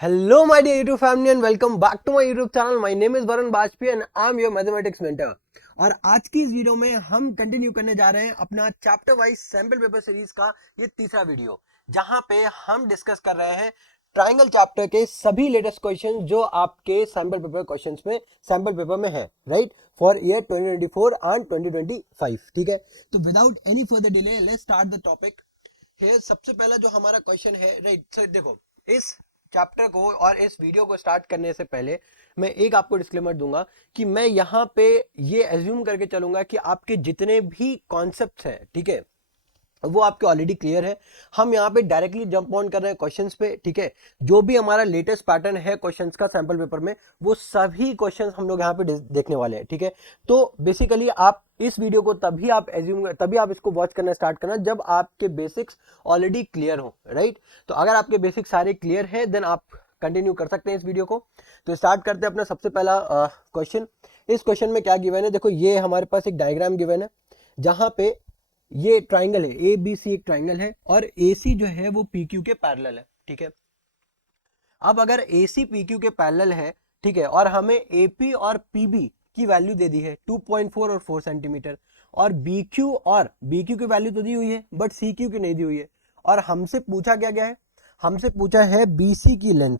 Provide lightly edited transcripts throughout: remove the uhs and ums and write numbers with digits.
Hello, my dear YouTube family, and welcome back to my YouTube channel. My name is Varun Bajpayee and I'm your mathematics mentor. और आज की इस video में हम continue करने जा रहे हैं अपना chapter wise sample paper series का ये तीसरा वीडियो, जहां पे हम डिस्कस कर रहे हैं ट्राइंगल चैप्टर के सभी लेटेस्ट क्वेश्चन जो आपके सैंपल पेपर क्वेश्चंस में सैंपल पेपर में है, राइट, फॉर ईयर 2024 एंड 2025. ठीक है, तो without any further delay let's start the topic. सबसे पहला जो हमारा क्वेश्चन है, राइट, सो देखो, इस चैप्टर को और इस वीडियो को स्टार्ट करने से पहले मैं एक आपको डिस्क्लेमर दूंगा कि मैं यहाँ पे ये एज्यूम करके चलूंगा कि आपके जितने भी कॉन्सेप्ट्स हैं, ठीक है, वो आपके ऑलरेडी क्लियर है. हम यहाँ पे डायरेक्टली जंप ऑन कर रहे हैं क्वेश्चंस पे. ठीक है, जो भी हमारा लेटेस्ट पैटर्न है क्वेश्चंस का सैंपल पेपर में, वो सभी क्वेश्चंस हम लोग यहाँ पे देखने वाले हैं. ठीक है, तो बेसिकली आप इस वीडियो को तभी आप इसको वॉच करना स्टार्ट करना जब आपके बेसिक्स ऑलरेडी क्लियर हो, राइट. तो अगर आपके बेसिक्स सारे क्लियर है देन आप कंटिन्यू कर सकते हैं इस वीडियो को. तो स्टार्ट करते हैं अपना सबसे पहला क्वेश्चन. इस क्वेश्चन में क्या गिवन है, देखो ये हमारे पास एक डायग्राम गिवन है जहां पे ये ट्राइंगल है, ए बी सी एक ट्राइंगल है और ए सी जो है वो पी क्यू के पैरेलल है. ठीक है, अब अगर ए सी पी क्यू के पैरेलल है, ठीक है, और हमें ए पी और पी बी की वैल्यू दे दी है 2.4 और 4 सेंटीमीटर, और बी क्यू की वैल्यू तो दी हुई है बट सी क्यू की नहीं दी हुई है, और हमसे पूछा क्या गया है, हमसे पूछा है बी सी की लेंथ.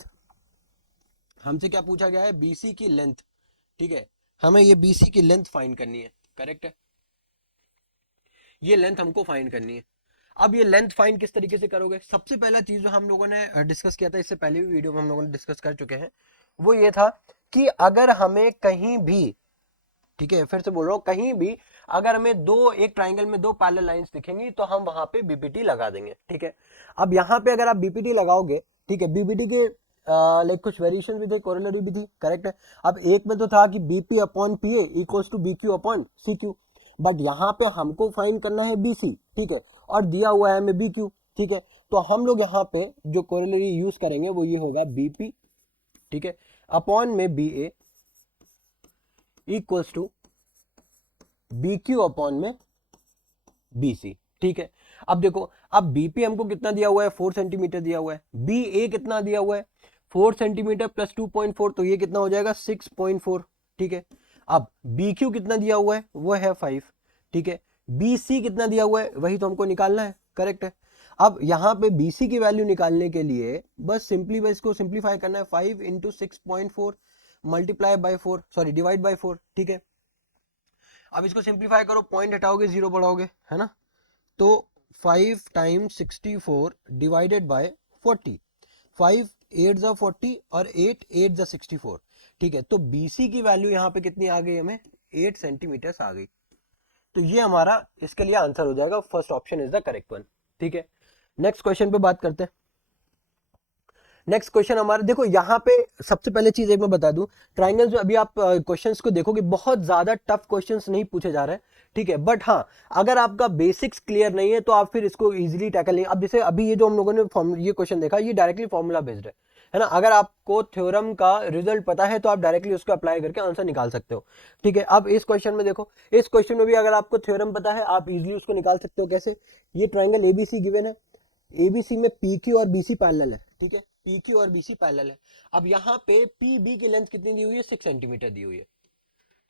हमसे क्या पूछा गया है, बी सी की लेंथ. ठीक है, हमें ये बी सी की लेंथ फाइंड करनी है, करेक्ट है, ये लेंथ हमको फाइंड करनी है. अब ये लेंथ फाइंड किस तरीके से करोगे, सबसे पहला चीज जो हम लोगों ने डिस्कस किया था, इससे पहले भी वीडियो में हम लोगों ने डिस्कस कर चुके हैं, वो ये था कि अगर हमें कहीं भी, ठीक है, फिर से बोल रहा हूं, कहीं भी अगर हमें एक ट्राइंगल में दो पैरेलल लाइंस दिखेंगी तो हम वहां पे बीपीटी लगा देंगे. ठीक है, अब यहाँ पे अगर आप बीपीटी लगाओगे, ठीक है, बीपीटी के लाइक कुछ वेरिएशन भी थे, कोरोलरी भी थी, करेक्ट है. अब एक में तो था कि BP upon P A equals to B Q upon C Q, but यहाँ पे हमको फाइंड करना है बी सी. ठीक है, और दिया हुआ है हमें बी क्यू. ठीक है, तो हम लोग यहाँ पे जो कोरोलरी यूज करेंगे वो ये होगा बीपी, ठीक है, अपॉन में B A equals to B Q upon में बी सी. ठीक है, अब देखो, अब बीपी हमको कितना दिया हुआ है, 4 सेंटीमीटर दिया हुआ है, बी ए कितना दिया हुआ है, 4 सेंटीमीटर प्लस 2.4, तो ये कितना हो जाएगा 6.4. ठीक है, अब बी क्यू कितना दिया हुआ है, वो है 5. ठीक है, बी सी कितना दिया हुआ है, वही तो हमको निकालना है, करेक्ट है. अब यहाँ पे बी सी की वैल्यू निकालने के लिए बस सिंपली बस इसको सिंप्लीफाई करना है, 5 into 6.4 multiply by 4, sorry divide by 4. ठीक है, अब इसको सिंप्लीफाई करो, पॉइंट हटाओगे, जीरो बढ़ाओगे, है ना, तो 5 टाइम्स 64 डिवाइडेड बाय 40, 5 8 जा 40 और 8 8 जा 64. ठीक है, तो BC की वैल्यू यहाँ पे कितनी आ गई, हमें 8 सेंटीमीटर आ गई. तो ये हमारा इसके लिए आंसर हो जाएगा, first option is the correct one. ठीक है, नेक्स्ट क्वेश्चन पे बात करते हैं. नेक्स्ट क्वेश्चन हमारा, देखो यहाँ पे सबसे पहले चीज एक मैं बता दूं, ट्राइंगल्स में अभी आप क्वेश्चंस को देखोगे बहुत ज्यादा टफ क्वेश्चंस नहीं पूछे जा रहे हैं. ठीक है, बट हाँ, अगर आपका बेसिक्स क्लियर नहीं है तो आप फिर इसको इजीली टैकल नहीं. अब जैसे अभी ये जो हम लोगों ने ये क्वेश्चन देखा, ये डायरेक्टली फॉर्मूला बेस्ड है ना. अगर आपको थ्योरम का रिजल्ट पता है तो आप डायरेक्टली उसको अप्लाई करके आंसर निकाल सकते हो. ठीक है, अब इस क्वेश्चन में देखो, इस क्वेश्चन में भी अगर आपको थ्योरम पता है आप इजिली उसको निकाल सकते हो. कैसे, ये ट्राइंगल एबीसी गिवन है, एबीसी में पी क्यू और बीसी पैरेलल है. ठीक है, पी क्यू और बीसी पैरेलल है. अब यहाँ पे पी बी की लेंथ कितनी दी हुई है, 6 सेंटीमीटर दी हुई है.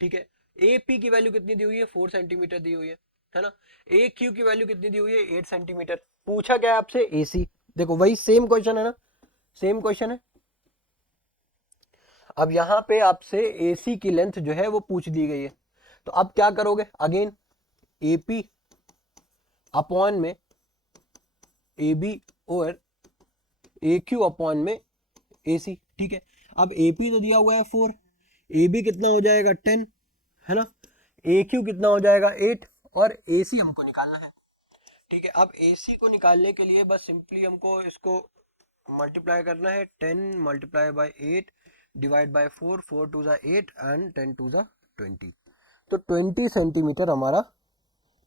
ठीक है, ए पी की वैल्यू कितनी दी हुई है, 4 सेंटीमीटर दी हुई है ना. ए क्यू की वैल्यू कितनी दी हुई है, 8 सेंटीमीटर. पूछा क्या है आपसे, ए सी. देखो वही सेम क्वेश्चन है ना, सेम क्वेश्चन है. अब यहाँ पे आपसे ए सी की लेंथ जो है वो पूछ दी गई है, तो अब क्या करोगे, अगेन ए पी अपॉन में ए बी और ए क्यू अपॉन में ए सी. ठीक है, अब ए पी तो दिया हुआ है 4, ए बी कितना हो जाएगा 10, है ना, ए क्यू कितना हो जाएगा 8, और ए सी हमको निकालना है. ठीक है, अब ए सी को निकालने के लिए बस सिंपली हमको इसको मल्टीप्लाई करना है, 10 multiply by 8 divide by 4, 4 two ज़ा 8 एंड 10 टू ज़ा 20, तो 20 सेंटीमीटर हमारा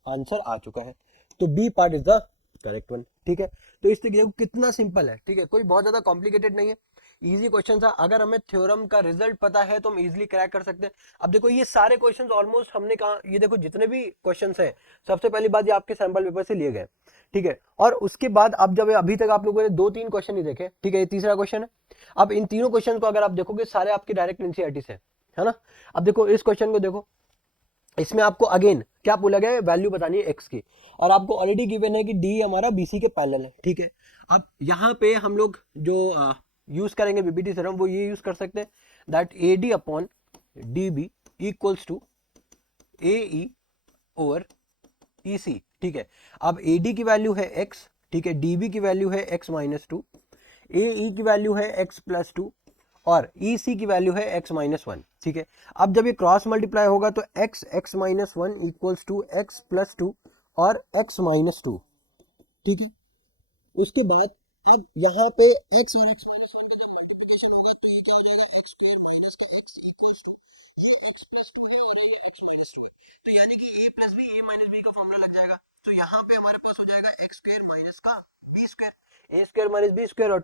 आंसर आ चुका है. तो B part is the correct one. ठीक है, तो इस तरीके कितना सिंपल है. ठीक है, कोई बहुत ज्यादा कॉम्प्लिकेटेड नहीं है, इजी क्वेश्चन था. अगर हमें थ्योरम का रिजल्ट पता है तो हम इजीली क्रैक कर सकते हैं. अब देखो ये सारे क्वेश्चंस ऑलमोस्ट हमने कहा, ये देखो जितने भी क्वेश्चंस हैं, सबसे पहली बात ये आपके सैंपल पेपर से लिए गए. ठीक है, और उसके बाद अब जब अभी तक आप लोगों ने 2-3 क्वेश्चन ही देखे, ठीक है, ये तीसरा क्वेश्चन है. अब इन तीनों क्वेश्चन को अगर आप देखोगे सारे आपके डायरेक्ट एनसीईआरटी से है ना। अब देखो इस क्वेश्चन को देखो, इसमें आपको अगेन क्या बोला गया है, वैल्यू बतानी है एक्स की, और आपको ऑलरेडी गिवन है कि डी हमारा बीसी के पैरेलल है, ठीक है। अब यहाँ पे हम लोग जो यूज करेंगे बीपीटी थ्योरम वो ये यूज कर सकते हैं that a d upon d b equals to a e over e c, ठीक है। अब ए डी की वैल्यू है एक्स, ठीक है, डी बी की वैल्यू है x minus two, a e की वैल्यू है एक्स प्लस टू, और ई सी की वैल्यू है एक्स माइनस वन, ठीक है। अब जब ये क्रॉस मल्टीप्लाई होगा तो x x minus one equals to x plus two और एक्स माइनस टू, ठीक है। उसके बाद अब यहाँ पे x और x माइनस वन का जब मल्टीप्लिकेशन होगा तो ये क्या हो जाएगा एक्स स्क्वायर माइनस का एक्स इक्वल्स टू ये एक्स प्लस टू है और ये एक्स माइनस टू है, तो यानी कि a plus b a minus b का फॉर्मूला लग जाएगा। तो यहाँ पे हमारे पास हो जाएगा एक्स स्क्वायर माइनस का b square, a square minus b square, और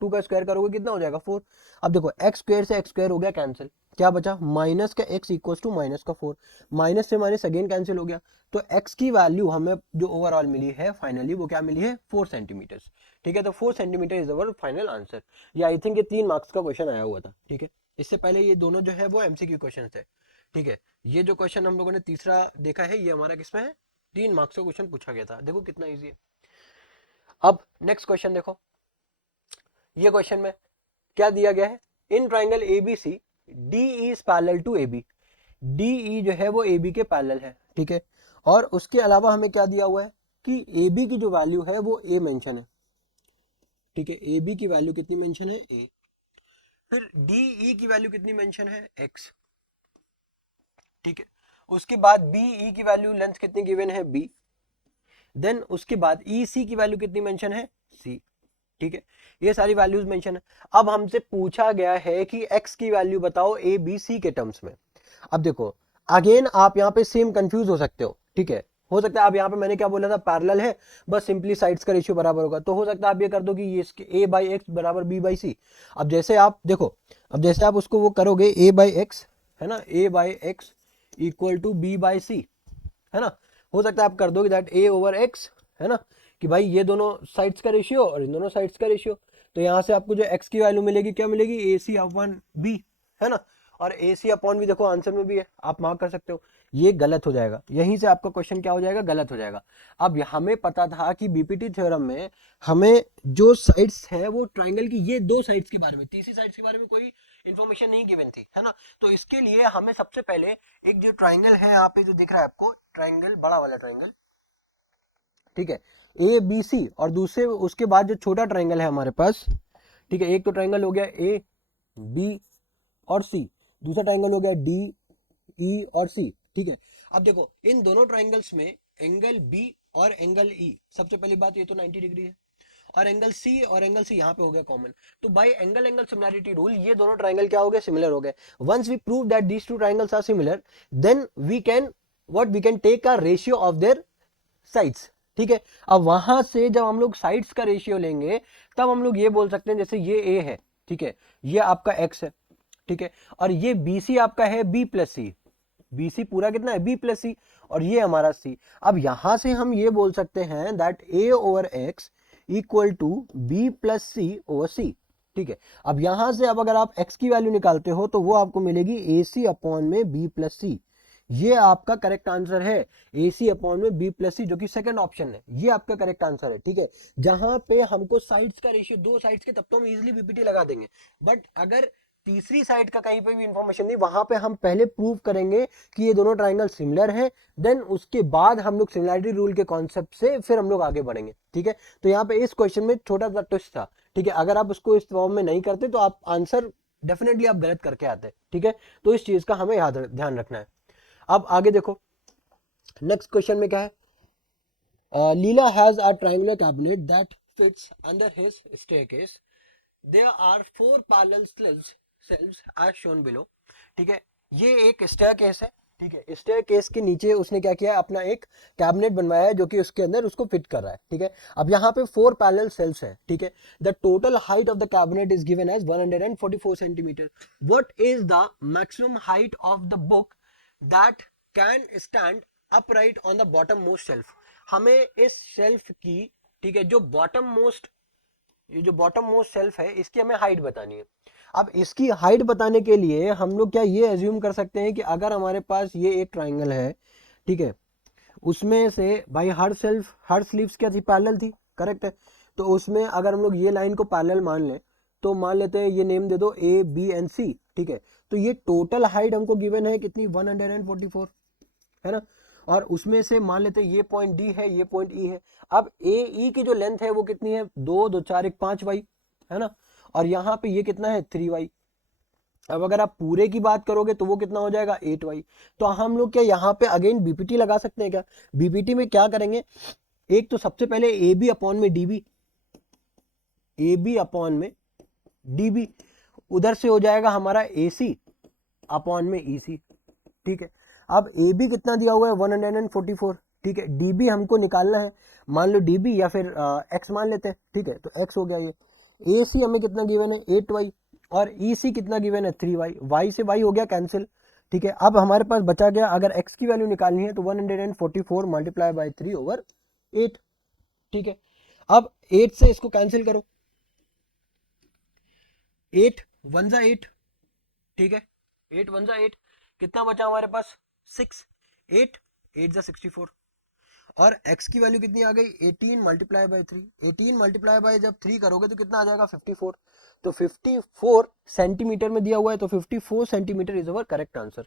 टू का स्क्वायर करोगे कितना हो जाएगा 4। अब देखो एक्स स्क्वायर से एक्स स्क्वायर हो गया कैंसिल, क्या बचा माइनस का एक्स इक्वल्स टू माइनस का 4, माइनस से माइनस अगेन कैंसिल हो गया, तो x की वैल्यू हमें जो ओवरऑल मिली है फाइनली वो क्या मिली है 4 सेंटीमीटर, ठीक है। तो 4 centimetre is our final answer. ये आई थिंक ये 3 मार्क्स का क्वेश्चन आया हुआ था, ठीक है। इससे पहले ये दोनों जो है वो एमसीक्यू क्वेश्चन थे, ठीक है। ये जो क्वेश्चन हम लोगों ने तीसरा देखा है ये हमारा किसमें है, 3 मार्क्स का क्वेश्चन पूछा गया था, देखो कितना ईजी है। अब नेक्स्ट क्वेश्चन देखो, ये क्वेश्चन में क्या दिया गया है, in triangle ABC D is parallel to AB, D जो है वो AB के पैरेलल है, ठीक है। और उसके अलावा हमें क्या दिया हुआ है कि AB की जो वैल्यू है वो A मेंशन है, ठीक है। AB की वैल्यू कितनी मेंशन है A, फिर DE की वैल्यू कितनी मेंशन है X, ठीक है। उसके बाद BE की वैल्यू लेंथ कितनी गिवन है B, देन उसके बाद EC की वैल्यू कितनी मेंशन है C, ठीक है। ये सारी वैल्यूज मेंशन है। अब हमसे पूछा गया है कि x की वैल्यू बताओ ABC के टर्म्स में। अब देखो अगेन आप यहाँ पे सेम कंफ्यूज हो सकते हो, ठीक है। हो सकता है आप यहाँ पे मैंने क्या बोला था पैरेलल है, बस सिंपली साइड्स का रेशियो बराबर होगा, तो हो सकता है आप ये कर दो कि ये इसके a बाई एक्स बराबर b बाई सी। अब जैसे आप देखो, अब जैसे आप उसको वो करोगे a बाई एक्स है ना, a by x equal to b by c है ना, हो सकता है आप कर दोगे दैट a ओवर x है ना, कि भाई ये दोनों साइड्स का रेशियो और इन दोनों साइड्स का रेशियो, तो यहाँ से आपको जो x की वैल्यू मिलेगी क्या मिलेगी ए सी अपॉन बी है ना, और ए सी अपॉन भी देखो आंसर में भी है, आप मार्क कर सकते हो। ये गलत हो जाएगा, यहीं से आपका क्वेश्चन क्या हो जाएगा गलत हो जाएगा। अब हमें पता था कि बीपीटी थ्योरम में हमें जो साइड्स है वो ट्राइंगल की ये दो साइड्स के बारे में, तीसरी साइड्स के बारे में कोई इंफॉर्मेशन नहीं गिवन थी है ना। तो इसके लिए हमें सबसे पहले एक जो ट्राइंगल है यहाँ पे जो दिख रहा है आपको ट्राइंगल, बड़ा वाला ट्राइंगल, ठीक है, ए बी सी, और दूसरे उसके बाद जो छोटा ट्राइंगल है हमारे पास, ठीक है, एक तो ट्राइंगल हो गया ए बी और सी, दूसरा ट्राइंगल हो गया डी ई और सी, ठीक है। अब देखो इन दोनों ट्राइंगल्स में एंगल बी और एंगल ई, सबसे पहली बात ये तो 90 डिग्री है, और एंगल सी और एंगल सी यहाँ पे हो गया कॉमन, तो by angle angle similarity rule ये दोनों ट्राइंगल क्या हो गए सिमिलर हो गए। Once we prove that these two triangles are similar then we can what we can take a ratio of their sides, ठीक है। अब वहां से जब हम लोग साइड्स का रेशियो लेंगे तब हम लोग ये बोल सकते हैं जैसे ये ए है, ठीक है, ये आपका एक्स है, ठीक है, और ये BC आपका है B प्लस सी, BC पूरा कितना है B प्लस सी, और ये हमारा C। अब यहां से हम ये बोल सकते हैं that A over x equal to B plus c over c, ठीक है। अब यहां से अब अगर आप x की वैल्यू निकालते हो तो वो आपको मिलेगी AC अपॉन में B प्लस सी, ये आपका करेक्ट आंसर है, AC अपॉन में B प्लस सी, जो कि सेकंड ऑप्शन है, ये आपका करेक्ट आंसर है, ठीक है। जहां पे हमको साइड्स का रेशियो दो साइड्स के तब तो हम इजीली बीपीटी लगा देंगे, बट अगर तीसरी साइड का कहीं पे भी इंफॉर्मेशन नहीं, वहां पे हम पहले प्रूव करेंगे कि ये दोनों ट्राइंगल सिमिलर हैं, देन उसके बाद हम लोग सिमिलरिटी रूल के कॉन्सेप्ट से फिर हम लोग आगे बढ़ेंगे, ठीक है। तो यहाँ पे इस क्वेश्चन में छोटा सा ट्विस्ट था, ठीक है, अगर आप उसको इस फॉर्म में नहीं करते तो आप आंसर डेफिनेटली आप गलत करके आते, ठीक है। तो इस चीज का हमें याद ध्यान रखना है। अब आगे देखो नेक्स्ट क्वेश्चन में क्या है, Leela has a triangular cabinet that fits under his staircase, there are 4 parallel cells as shown below, ठीक है। ये एक स्टेयरकेस है, ठीक है, स्टेयरकेस के नीचे उसने क्या किया अपना एक कैबिनेट बनवाया है जो कि उसके अंदर उसको फिट कर रहा है, ठीक है। अब यहाँ पे 4 पैरेलल सेल्स है, ठीक है। The total height of the cabinet is given as 144 centimetre, what is the maximum height of the book that can stand upright on the bottom most shelf. हमें इस शेल्फ की, ठीक है, जो बॉटम मोस्ट ये जो बॉटम मोस्ट सेल्फ है इसकी हमें हाइट बतानी है। अब इसकी हाइट बताने के लिए हम लोग क्या ये एज्यूम कर सकते हैं कि अगर हमारे पास ये एक ट्राइंगल है, ठीक है, उसमें से भाई हर स्लीव्स क्या थी, पैरेलल थी, करेक्ट है। तो उसमें अगर हम लोग ये लाइन को पैरेलल मान लें तो मान लेते हैं ये नेम दे दो ए बी एंड सी, ठीक है। तो ये टोटल हाइट हमको गिवन है कितनी, 144, है ना। और उसमें से मान लेते हैं ये पॉइंट डी है, ये पॉइंट ई है। अब ए ई की जो लेंथ है वो कितनी है, 2 2 4 1 5 वाई, है ना। और यहाँ पे ये कितना है, 3 वाई। अब अगर आप पूरे की बात करोगे तो वो कितना हो जाएगा, 8 वाई। तो हम लोग क्या यहाँ पे अगेन बीपीटी लगा सकते हैं क्या। बीपीटी में क्या करेंगे, एक तो सबसे पहले ए बी अपॉन में डीबी, ए बी अपॉन में डीबी, उधर से हो जाएगा हमारा ए सी अपॉन में ई सी, ठीक है। अब ए बी कितना दिया हुआ है, 144, ठीक है। डीबी हमको निकालना है, मान लो डीबी या फिर एक्स मान लेते हैं, ठीक है। तो एक्स हो गया ये। ए सी हमें कितना गिवन है, 8 वाई, और ई सी कितना गिवन है, 3 वाई। वाई से वाई हो गया कैंसिल, ठीक है। अब हमारे पास बचा गया, अगर एक्स की वैल्यू निकालनी है तो 144 मल्टीप्लाई बाई 3/8, ठीक है। अब 8 से इसको कैंसिल करो, 8 1 जा 8, ठीक है। 8 1 जा 8, कितना बचा हमारे पास, 6, 8 8 जा 64। और x की वैल्यू कितनी आ गई, 18 मल्टीप्लाई बाई 3। 18 मल्टीप्लाई बाई जब 3 करोगे तो कितना आ जाएगा, 54। तो 54 सेंटीमीटर में दिया हुआ है, तो 54 centimetre is our correct answer,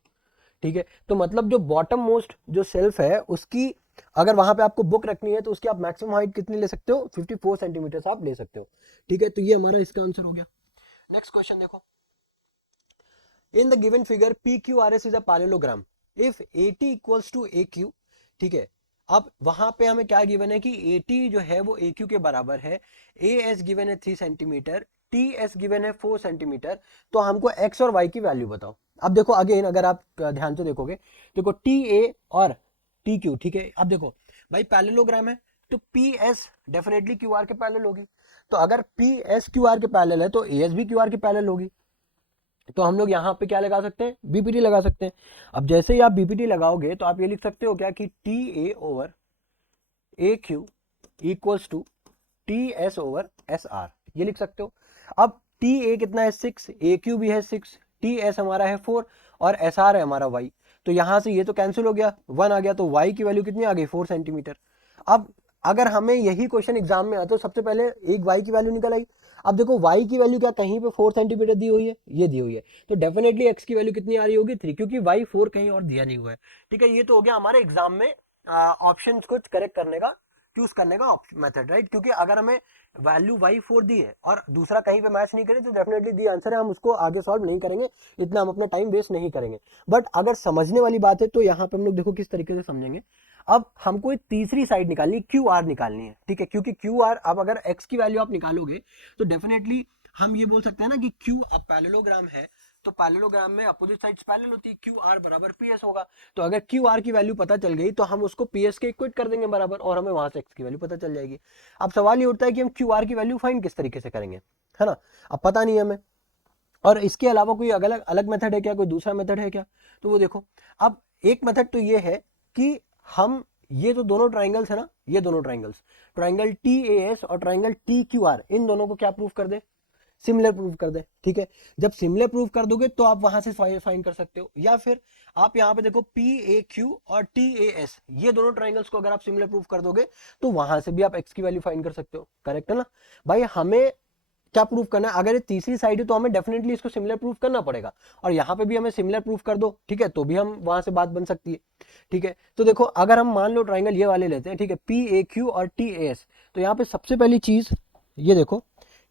ठीक है। तो मतलब जो बॉटम मोस्ट जो सेल्फ है उसकी अगर वहां पे आपको बुक रखनी है तो उसकी आप मैक्सिमम हाइट कितनी ले सकते हो, 54 सेंटीमीटर आप ले सकते हो, ठीक है। तो ये हमारा इसका आंसर हो गया। नेक्स्ट क्वेश्चन देखो, in the given figure PQRS is a parallelogram if AT equals to AQ, ठीक है। अब वहां पे हमें क्या गिवन है कि AT जो है वो AQ के बराबर है, AS गिवन है 3 सेंटीमीटर, TS गिवन है 4 सेंटीमीटर। तो हमको X और Y की वैल्यू बताओ। अब देखो अगेन अगर आप ध्यान से देखोगे, देखो TA और TQ, ठीक है। अब देखो भाई पैरेललोग्राम है तो PS डेफिनेटली QR के पैरेलल होगी। तो अगर PS QR के पैरेलल है तो AS भी QR के पैरेलल होगी। तो हम लोग यहाँ पे क्या लगा सकते हैं, बीपीटी लगा सकते हैं। अब जैसे ही आप बीपीटी लगाओगे तो आप ये लिख सकते हो क्या कि T A over A Q equals to T S over S R, ये लिख सकते हो। अब टी ए कितना है, 6, ए क्यू भी है 6, टी एस हमारा है 4 और एस आर है हमारा वाई। तो यहां से ये तो कैंसिल हो गया, 1 आ गया, तो वाई की वैल्यू कितनी आ गई, 4 सेंटीमीटर। अब अगर हमें यही क्वेश्चन एग्जाम में आया तो सबसे पहले एक वाई की वैल्यू निकल आई। अब देखो वाई की वैल्यू क्या कहीं पे 4 सेंटीमीटर दी हुई है, ये दी हुई है, तो डेफिनेटली एक्स की वैल्यू कितनी आ रही होगी, 3, क्योंकि वाई 4 कहीं और दिया नहीं हुआ है, ठीक है। ये तो हो गया हमारे एग्जाम में ऑप्शन को करेक्ट करने का, चूज करने का मेथड, राइट। क्योंकि अगर हमें वैल्यू वाई 4 दी है और दूसरा कहीं पे मैच नहीं करे तो डेफिनेटली दी आंसर है, हम उसको आगे सॉल्व नहीं करेंगे, इतना हम अपना टाइम वेस्ट नहीं करेंगे। बट अगर समझने वाली बात है तो यहाँ पे हम लोग देखो किस तरीके से समझेंगे। अब हमको एक तीसरी साइड निकालनी, क्यू आर निकालनी है, ठीक है। क्योंकि क्यू आर, अब अगर एक्स की वैल्यू आप निकालोगे तो डेफिनेटली हम ये बोल सकते हैं ना कि क्यू अब पैरेललोग्राम है तो पैरेललोग्राम में अपोजिट साइड्स पैरेलल होती है, क्यू आर बराबर पी एस होगा। तो अगर क्यू आर की वैल्यू पता चल गई तो हम उसको पी एस के इक्वेट कर देंगे बराबर, और हमें वहां से एक्स की वैल्यू पता चल जाएगी। अब सवाल ये उठता है कि हम क्यू आर की वैल्यू फाइंड किस तरीके से करेंगे, है ना। अब पता नहीं है हमें, और इसके अलावा कोई अलग अलग मेथड है क्या, कोई दूसरा मेथड है क्या, तो वो देखो। अब एक मेथड तो ये है कि हम ये जो दोनों ट्राइंगल्स है ना, ये दोनों triangles, triangle T A S और ट्राइंगल टी क्यू आर, इन दोनों को क्या प्रूव कर दे, सिमिलर प्रूव कर दे, ठीक है। जब सिमिलर प्रूव कर दोगे तो आप वहां से फाइंड कर सकते हो, या फिर आप यहाँ पे देखो पी ए क्यू और टी ए एस, ये दोनों ट्राइंगल्स को अगर आप सिमिलर प्रूव कर दोगे तो वहां से भी आप एक्स की वैल्यू फाइंड कर सकते हो, करेक्ट है ना भाई। हमें क्या प्रूफ करना है, अगर ये तीसरी साइड है तो हमें डेफिनेटली इसको सिमिलर प्रूफ करना पड़ेगा, और यहाँ पे भी हमें सिमिलर प्रूफ कर दो, ठीक है, तो भी हम वहां से बात बन सकती है, ठीक है। तो देखो अगर हम मान लो ट्राइंगल ये वाले लेते हैं, ठीक है, पी ए क्यू और टी ए एस, तो यहाँ पे सबसे पहली चीज ये देखो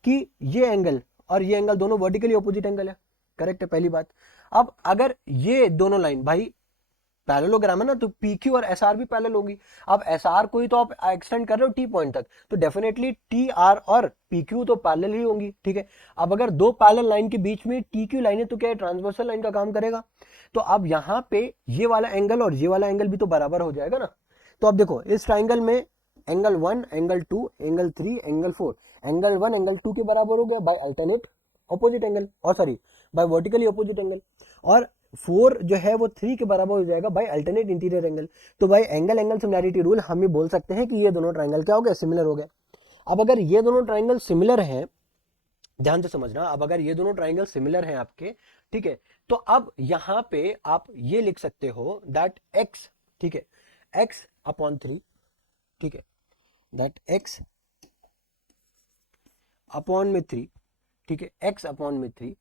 कि ये एंगल और ये एंगल दोनों वर्टिकली ऑपोजिट एंगल है, करेक्ट है, पहली बात। अब अगर ये दोनों लाइन भाई पैरेललोग्राम है ना, तो PQ और SR भी पैरेलल होगी। अब SR को ही तो आप एक्सटेंड कर रहे हो T पॉइंट तक, तो डेफिनेटली TR और PQ तो पैरेलल ही होंगी, ठीक है। अब अगर दो पैरेलल लाइन के बीच में TQ लाइन है तो क्या है, ट्रांसवर्सल लाइन का काम करेगा। तो अब यहाँ पे ये वाला एंगल और ये वाला एंगल भी तो बराबर हो जाएगा ना। तो अब देखो इस ट्राइंगल में angle 1, angle 2, angle 3, angle 4, angle 1 angle 2 के बराबर हो गया बाय अल्टरनेट ऑपोजिट एंगल, और sorry by vertically opposite angle, और 4 जो है वो 3 के बराबर हो जाएगा बाय अल्टरनेट इंटीरियर एंगल। तो भाई एंगल सिमिलैरिटी रूल हम ये बोल सकते हैं कि ये दोनों ट्राइंगल क्या हो गए, सिमिलर हो गए। अब अगर ये दोनों ट्राइंगल सिमिलर हैं, ध्यान से समझना, अब अगर ये दोनों ट्राइंगल सिमिलर हैं आपके, ठीक है, तो अब यहां पे आप ये लिख सकते हो दैट x, ठीक है, x अपॉन 3, ठीक है, दैट x अपॉन में 3, ठीक है, x अपॉन में 3,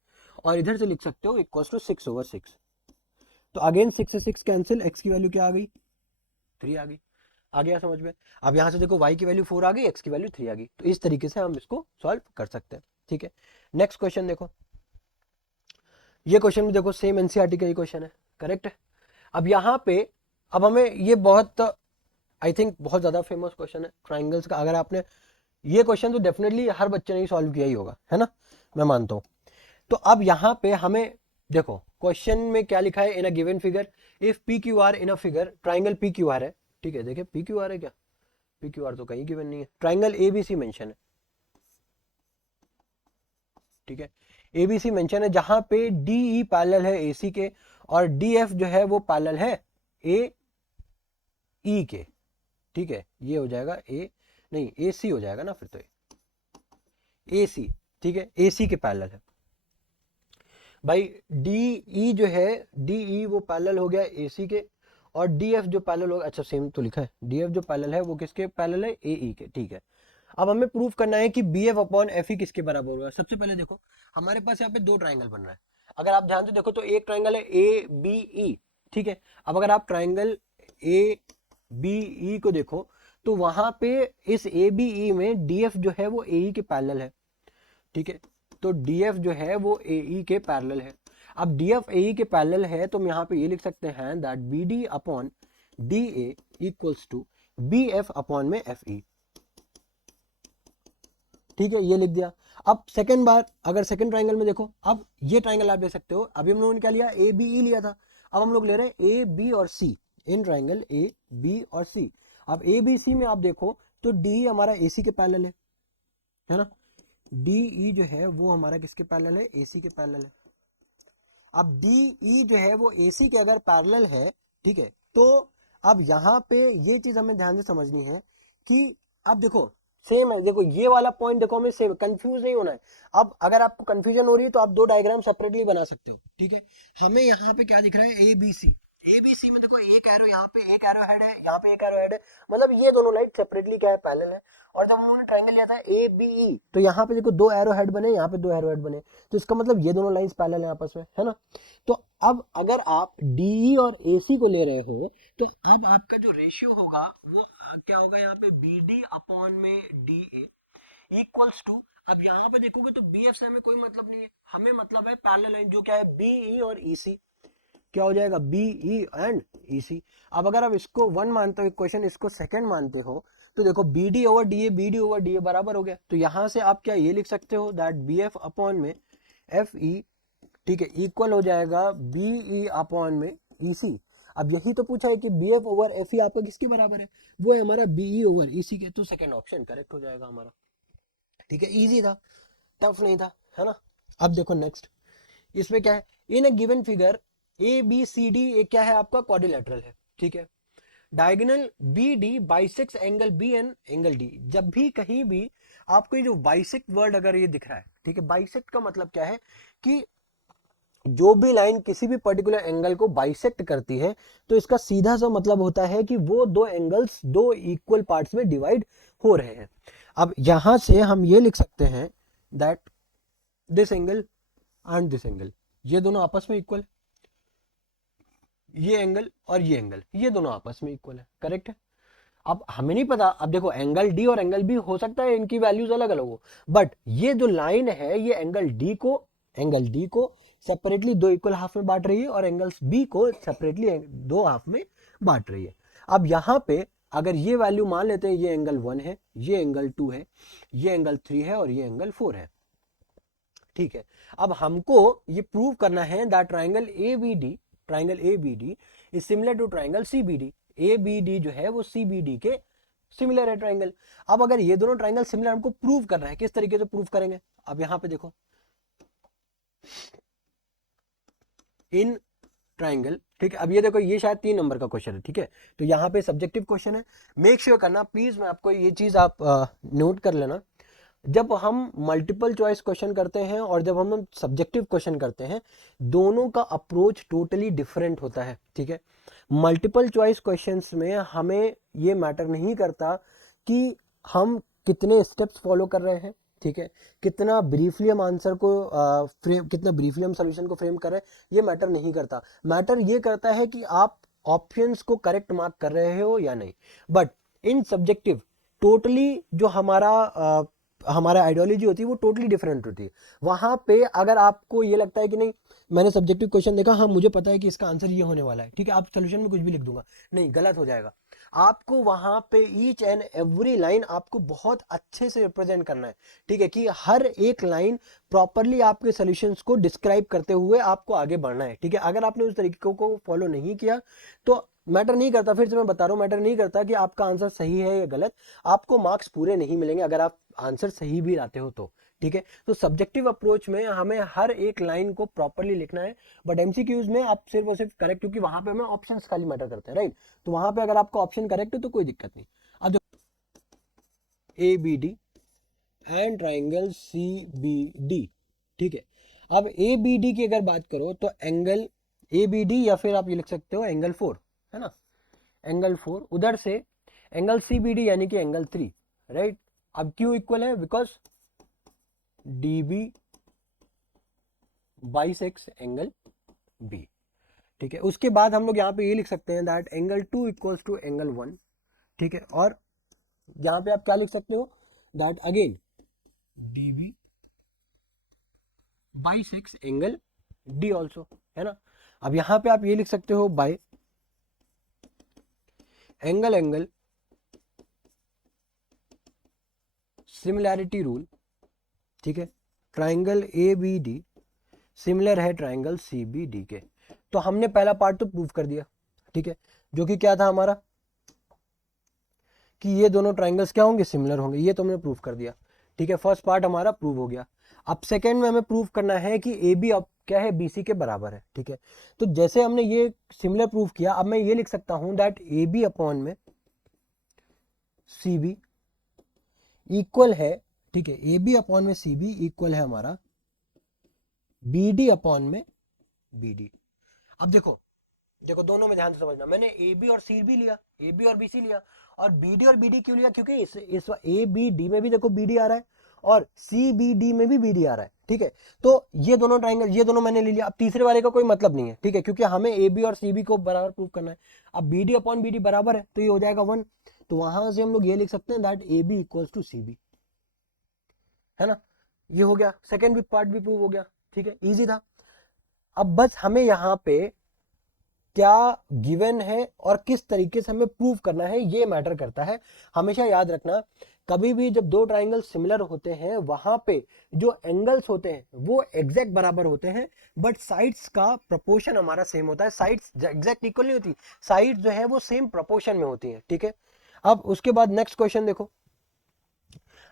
और इधर से लिख सकते हो इक्वल टू 6/6। तो अगेन 6 से 6 कैंसिल, x की वैल्यू क्या आ गई, 3 आ गई। आ गया समझ में? अब यहां से देखो y की वैल्यू 4 आ गई, x की वैल्यू 3 आ गई। तो इस तरीके से हम इसको सॉल्व कर सकते हैं, ठीक है। नेक्स्ट क्वेश्चन देखो, ये क्वेश्चन भी देखो सेम एनसीईआरटी का ही क्वेश्चन है, करेक्ट है। अब यहाँ पे अब हमें ये बहुत, आई थिंक बहुत ज्यादा फेमस क्वेश्चन है ट्राइंगल्स का। अगर आपने ये क्वेश्चन तो डेफिनेटली हर बच्चे ने ही सॉल्व किया ही होगा, है ना, मैं मानता हूँ। तो अब यहाँ पे हमें देखो क्वेश्चन में क्या लिखा है, in a given figure if p q r in a figure, triangle p q r है, ठीक है, देखिए पी क्यू आर है क्या, पी क्यू आर तो कहीं गिवन नहीं है, ट्राइंगल एबीसी मेंशन है, ठीक है, एबीसी मेंशन है, जहां पे डीई पैरेलल है एसी के, और डीएफ जो है वो पैरेलल है ए ई के, ठीक है, ये हो जाएगा ए, नहीं ए सी हो जाएगा ना फिर, तो ए सी, ठीक है, ए सी के पैरेलल है भाई। डी ई जो है, डी ई वो पैरेलल हो गया ए सी के, और डी एफ जो पैरेलल होगा, अच्छा सेम तो लिखा है, डी एफ जो पैरेलल है वो किसके पैरेलल है, ए ई के, ठीक है। अब हमें प्रूफ करना है कि B F upon F E किसके बराबर होगा। सबसे पहले देखो हमारे पास यहाँ पे दो ट्राइंगल बन रहा है, अगर आप ध्यान से देखो तो एक ट्राइंगल है ए बी ई, ठीक है। अब अगर आप ट्राइंगल ए बी ई को देखो तो वहां पे इस ए बी ई में डी एफ जो है वो ए ई के पैरेलल है, ठीक है। तो डी एफ जो है वो ए ई के पैरेलल है। अब डी एफ ए ई के पैरेलल है तो हम यहाँ पे ये लिख सकते हैं that B D upon D A equals to B F upon में एफ ई, ठीक है, ये लिख दिया। अब सेकंड बार अगर सेकंड ट्राइंगल में देखो, अब ये ट्राइंगल आप देख सकते हो, अभी हम लोगों ने क्या लिया, ए बी ई लिया था, अब हम लोग ले रहे हैं ए बी और सी, इन ट्राइंगल ए बी और सी। अब ए बी सी में आप देखो तो डी हमारा ए सी के पैरेलल है ना, डी ई जो है वो हमारा किसके पैरेलल है, ए सी के पैरेलल है। अब डी ई जो है वो ए सी के अगर पैरेलल है, ठीक है, तो अब यहाँ पे ये चीज हमें ध्यान से समझनी है कि अब देखो सेम है, देखो ये वाला पॉइंट देखो हमें सेम, कंफ्यूज नहीं होना है। अब अगर आपको कंफ्यूजन हो रही है तो आप दो डायग्राम सेपरेटली बना सकते हो, ठीक है। हमें यहाँ पे क्या दिख रहा है, A B C, A B C में देखो एक एरो यहाँ पे, एक एरो हेड है यहाँ पे, एक एरो हेड है, मतलब ये दोनों लाइट सेपरेटली क्या है, पैरेलल है। और जब हम लोगों ने ट्राइंगल लिया था ए बी ई, तो यहाँ पे देखो दो एरो हेड बने, यहाँ पे दो एरो हेड बने, तो इसका मतलब ये दोनों लाइंस पैरेलल है आपस में, है ना। तो अब अगर आप डीई और एसी को ले रहे हो तो अब आपका जो रेशियो होगा वो क्या होगा, यहाँ पे बी डी अपॉन में डी ए इक्वल्स टू, अब यहाँ पे देखोगे तो बी एफ से हमें कोई मतलब नहीं है, हमें मतलब है पैरेलल लाइन जो क्या है बीई और ईसी, क्या हो जाएगा बीई एंड ईसी। अब अगर आप इसको वन मानते हो इक्वेशन, इसको सेकंड मानते हो, तो देखो B D over D A, B D over D A बराबर हो गया। तो यहां से आप क्या ये लिख सकते हो दैट बी एफ अपॉन में एफ ई, ठीक है, इक्वल हो जाएगा बीई अपॉन में ईसी। अब यही तो पूछा है कि B F over F E आपका किसके बराबर है, वो है हमारा बीई ओवर ईसी के, तो सेकंड ऑप्शन करेक्ट हो जाएगा हमारा, ठीक है। इजी था, टफ नहीं था, है ना। अब देखो नेक्स्ट, इसमें क्या है, in a given figure a B C d एक क्या है आपका क्वाड्रिलेटरल है, ठीक है। Diagonal b d bisects angle b and angle d. जब भी कहीं भी आपको ये जो बाइसेक्ट वर्ड अगर ये दिख रहा है, ठीक है, बाइसेक्ट का मतलब क्या है कि जो भी लाइन किसी भी पर्टिकुलर एंगल को बाइसेक्ट करती है, तो इसका सीधा सा मतलब होता है कि वो दो एंगल्स दो इक्वल पार्ट्स में डिवाइड हो रहे हैं। अब यहां से हम ये लिख सकते हैं that this angle and this angle, ये दोनों आपस में इक्वल, ये एंगल और ये एंगल, ये दोनों आपस में इक्वल है, करेक्ट है। अब हमें नहीं पता, अब देखो एंगल डी और एंगल बी हो सकता है इनकी वैल्यूज अलग अलग हो, बट ये जो लाइन है ये एंगल डी को सेपरेटली दो इक्वल हाफ में बांट रही है, और एंगल्स बी को सेपरेटली दो हाफ में बांट रही है। अब यहां पे अगर ये वैल्यू मान लेते हैं, ये एंगल 1 है, ये एंगल 2 है, ये एंगल 3 है और ये एंगल 4 है, ठीक है। अब हमको ये प्रूव करना है that triangle A B D is similar to triangle C B D. A B D जो है वो सी बी डी के सिमिलर है ट्राइंगल। अब अगर ये दोनों ट्राइंगल सिमिलर हमको प्रूव करना है, किस तरीके से प्रूव करेंगे, अब यहां पे देखो इन ट्राइंगल ठीक है। अब ये देखो, ये शायद 3 नंबर का क्वेश्चन है, ठीक है। तो यहाँ पे सब्जेक्टिव क्वेश्चन है, मेक श्योर करना प्लीज, मैं आपको ये चीज आप नोट कर लेना। जब हम मल्टीपल चॉइस क्वेश्चन करते हैं और जब हम सब्जेक्टिव क्वेश्चन करते हैं, दोनों का अप्रोच टोटली डिफरेंट होता है, ठीक है। मल्टीपल चॉइस क्वेश्चंस में हमें ये मैटर नहीं करता कि हम कितने स्टेप्स फॉलो कर रहे हैं, ठीक है, कितना ब्रीफली हम आंसर को फ्रेम, कितना ब्रीफली हम सोल्यूशन को फ्रेम कर रहे हैं, ये मैटर नहीं करता। मैटर ये करता है कि आप ऑप्शंस को करेक्ट मार्क कर रहे हो या नहीं। बट इन सब्जेक्टिव टोटली जो हमारा आइडियोलॉजी होती है वो टोटली डिफरेंट होती है। वहां पे अगर आपको ये लगता है कि नहीं, मैंने सब्जेक्टिव क्वेश्चन देखा, हाँ मुझे पता है कि इसका आंसर ये होने वाला है, ठीक है, आप सोल्यूशन में कुछ भी लिख दूंगा, नहीं, गलत हो जाएगा। आपको वहां पे ईच एंड एवरी लाइन आपको बहुत अच्छे से रिप्रेजेंट करना है, ठीक है, कि हर एक लाइन प्रॉपरली आपके सॉल्यूशंस को डिस्क्राइब करते हुए आपको आगे बढ़ना है, ठीक है। अगर आपने उस तरीके को फॉलो नहीं किया तो मैटर नहीं करता, फिर से मैं बता रहा हूं, मैटर नहीं करता कि आपका आंसर सही है या गलत, आपको मार्क्स पूरे नहीं मिलेंगे अगर आप आंसर सही भी लाते हो तो, ठीक है। तो सब्जेक्टिव अप्रोच में हमें हर एक लाइन को प्रॉपरली लिखना है। बट एमसीक्यूज में आप सिर्फ और सिर्फ करेक्ट, क्योंकि वहां पे हमें ऑप्शंस खाली मैटर करते हैं, राइट। तो वहां पे अगर आपका ऑप्शन करेक्ट है तो कोई दिक्कत नहीं। अब देखो, A B D and triangle C B D, ठीक है। अब ए बी डी की अगर बात करो तो एंगल ए बी डी, या फिर आप ये लिख सकते हो एंगल 4, है ना, एंगल 4, उधर से एंगल सी बी डी यानी कि एंगल 3, राइट। अब क्यों इक्वल है, because D B bisects angle B, ठीक है। उसके बाद हम लोग यहाँ पे ये लिख सकते हैं that angle 2 equals to angle 1, ठीक है। और यहाँ पे आप क्या लिख सकते हो, that again D B bisects angle D also, है ना। अब यहाँ पे आप ये लिख सकते हो by angle angle similarity rule, ठीक है। Triangle A B D similar है ट्राइंगल सी बी डी के। तो हमने पहला पार्ट तो प्रूव कर दिया, ठीक है, जो कि क्या था हमारा, कि ये दोनों ट्राइंगल्स क्या होंगे, सिमिलर होंगे, ये तो हमने प्रूव कर दिया, ठीक है। फर्स्ट पार्ट हमारा प्रूव हो गया। अब सेकेंड में हमें प्रूव करना है कि ए बी अब क्या है, बी सी के बराबर है, ठीक है। तो जैसे हमने ये सिमिलर प्रूव किया, अब मैं ये लिख सकता हूं दैट ए बी अपॉन में सी बी इक्वल है, ठीक है, ए बी अपॉन में सी बी इक्वल है हमारा बी डी अपॉन में बी डी। अब देखो, देखो दोनों में ध्यान से समझना, मैंने ए बी और सी बी लिया, ए बी और बी सी लिया, और बी डी और बी डी क्यों लिया, क्योंकि इस ए बी डी में भी देखो बी डी आ रहा है और सी बी डी में भी बी डी आ रहा है, ठीक है। तो ये दोनों ट्राइंगल, ये दोनों मैंने ले लिया। अब तीसरे वाले का कोई मतलब नहीं है, ठीक है, क्योंकि हमें ए बी और सी बी को बराबर प्रूव करना है। अब B D upon B D बराबर है तो ये हो जाएगा 1, तो वहां से हम लोग ये लिख सकते हैं that A B equals to C B, है ना। ये हो गया, सेकेंड भी पार्ट भी प्रूव हो गया, ठीक है, इजी था। अब बस हमें यहाँ पे क्या गिवन है और किस तरीके से हमें प्रूव करना है ये मैटर करता है। हमेशा याद रखना, कभी भी जब दो ट्राइंगल सिमिलर होते हैं वहां पे जो एंगल्स होते हैं वो एग्जैक्ट बराबर होते हैं, बट साइड्स का प्रोपोर्शन हमारा सेम होता है। साइड्स एग्जैक्ट इक्वल नहीं होती, साइड्स जो है वो सेम प्रोपोर्शन में होती है, ठीक है। अब उसके बाद नेक्स्ट क्वेश्चन देखो।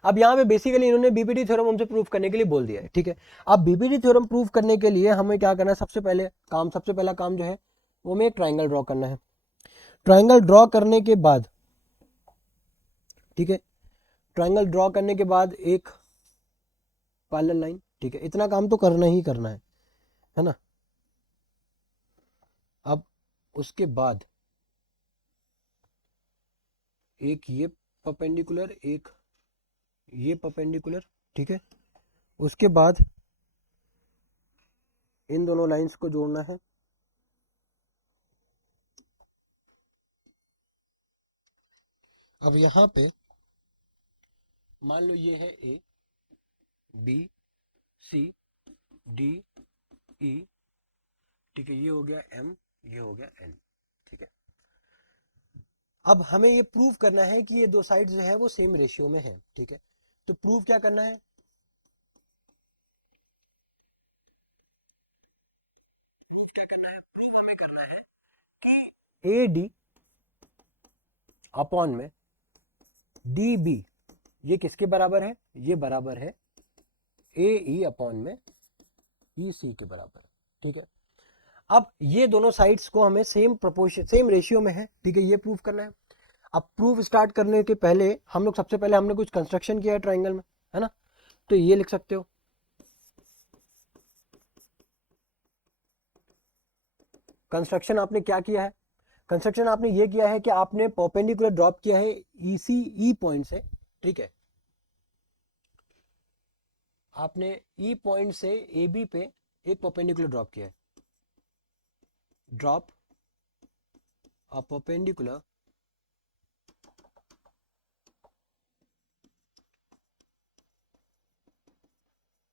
अब यहाँ पे बेसिकली इन्होंने बीपीटी थ्योरम हमसे प्रूव करने के लिए बोल दिया है, ठीक है। अब बीपीटी थ्योरम प्रूव करने के लिए हमें क्या करना है, सबसे पहला काम जो है वो हमें एक ट्राइंगल ड्रॉ करना है। ट्राइंगल ड्रॉ करने के बाद, ठीक है, ट्राइंगल ड्रॉ करने के बाद एक पैरेलल लाइन, ठीक है, इतना काम तो करना ही करना है ना। अब उसके बाद एक ये परपेंडिकुलर, एक ये परपेंडिकुलर, ठीक है। उसके बाद इन दोनों लाइंस को जोड़ना है। अब यहां पे मान लो ये है A B C D E, ठीक है, ये हो गया एम, ये हो गया एन, ठीक है। अब हमें ये प्रूव करना है कि ये दो साइड जो है वो सेम रेशियो में है, ठीक है। तो प्रूव क्या करना है, प्रूव हमें करना है कि ए डी अपॉन में डी बी ये किसके बराबर है, ये बराबर है ए ई अपॉन में ई सी के बराबर, ठीक है। अब ये दोनों साइड्स को हमें सेम प्रोपोर्शन सेम रेशियो में है, ठीक है, ये प्रूव करना है। अब प्रूफ स्टार्ट करने के पहले हम लोग सबसे पहले हमने कुछ कंस्ट्रक्शन किया है ट्राइंगल में, है ना, तो ये लिख सकते हो। कंस्ट्रक्शन आपने क्या किया है, कंस्ट्रक्शन आपने ये किया है कि आपने परपेंडिकुलर ड्रॉप किया है ईसी ई पॉइंट से, ठीक है, आपने ई पॉइंट से ए बी पे एक परपेंडिकुलर ड्रॉप किया है, drop a perpendicular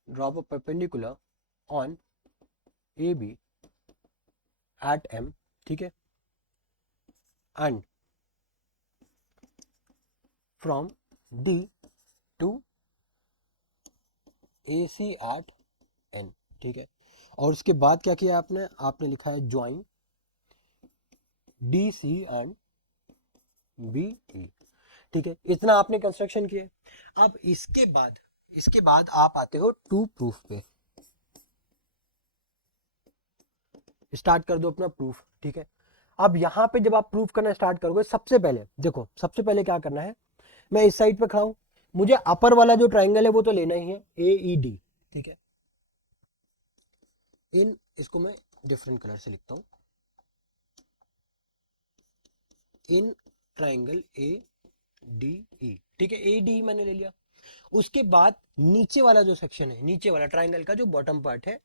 drop a perpendicular on A B at M, ठीक है, and from D to A C at N, ठीक है। और उसके बाद क्या किया आपने, आपने लिखा है join D C and B E, ठीक है, इतना आपने कंस्ट्रक्शन किया। अब इसके बाद आप आते हो टू प्रूफ पे, स्टार्ट कर दो अपना प्रूफ, ठीक है। अब यहां पे जब आप प्रूफ करना स्टार्ट करोगे, सबसे पहले देखो, सबसे पहले क्या करना है, मैं इस साइड पे खड़ा हूं, मुझे अपर वाला जो ट्राइंगल है वो तो लेना ही है, ए ई डी, ठीक है। इन इसको मैं डिफरेंट कलर से लिखता हूं, इन ट्राइंगल ए डी ई, ठीक है, ए डी मैंने ले लिया। उसके बाद नीचे वाला जो सेक्शन है, नीचे वाला ट्राइंगल का जो बॉटम पार्ट है,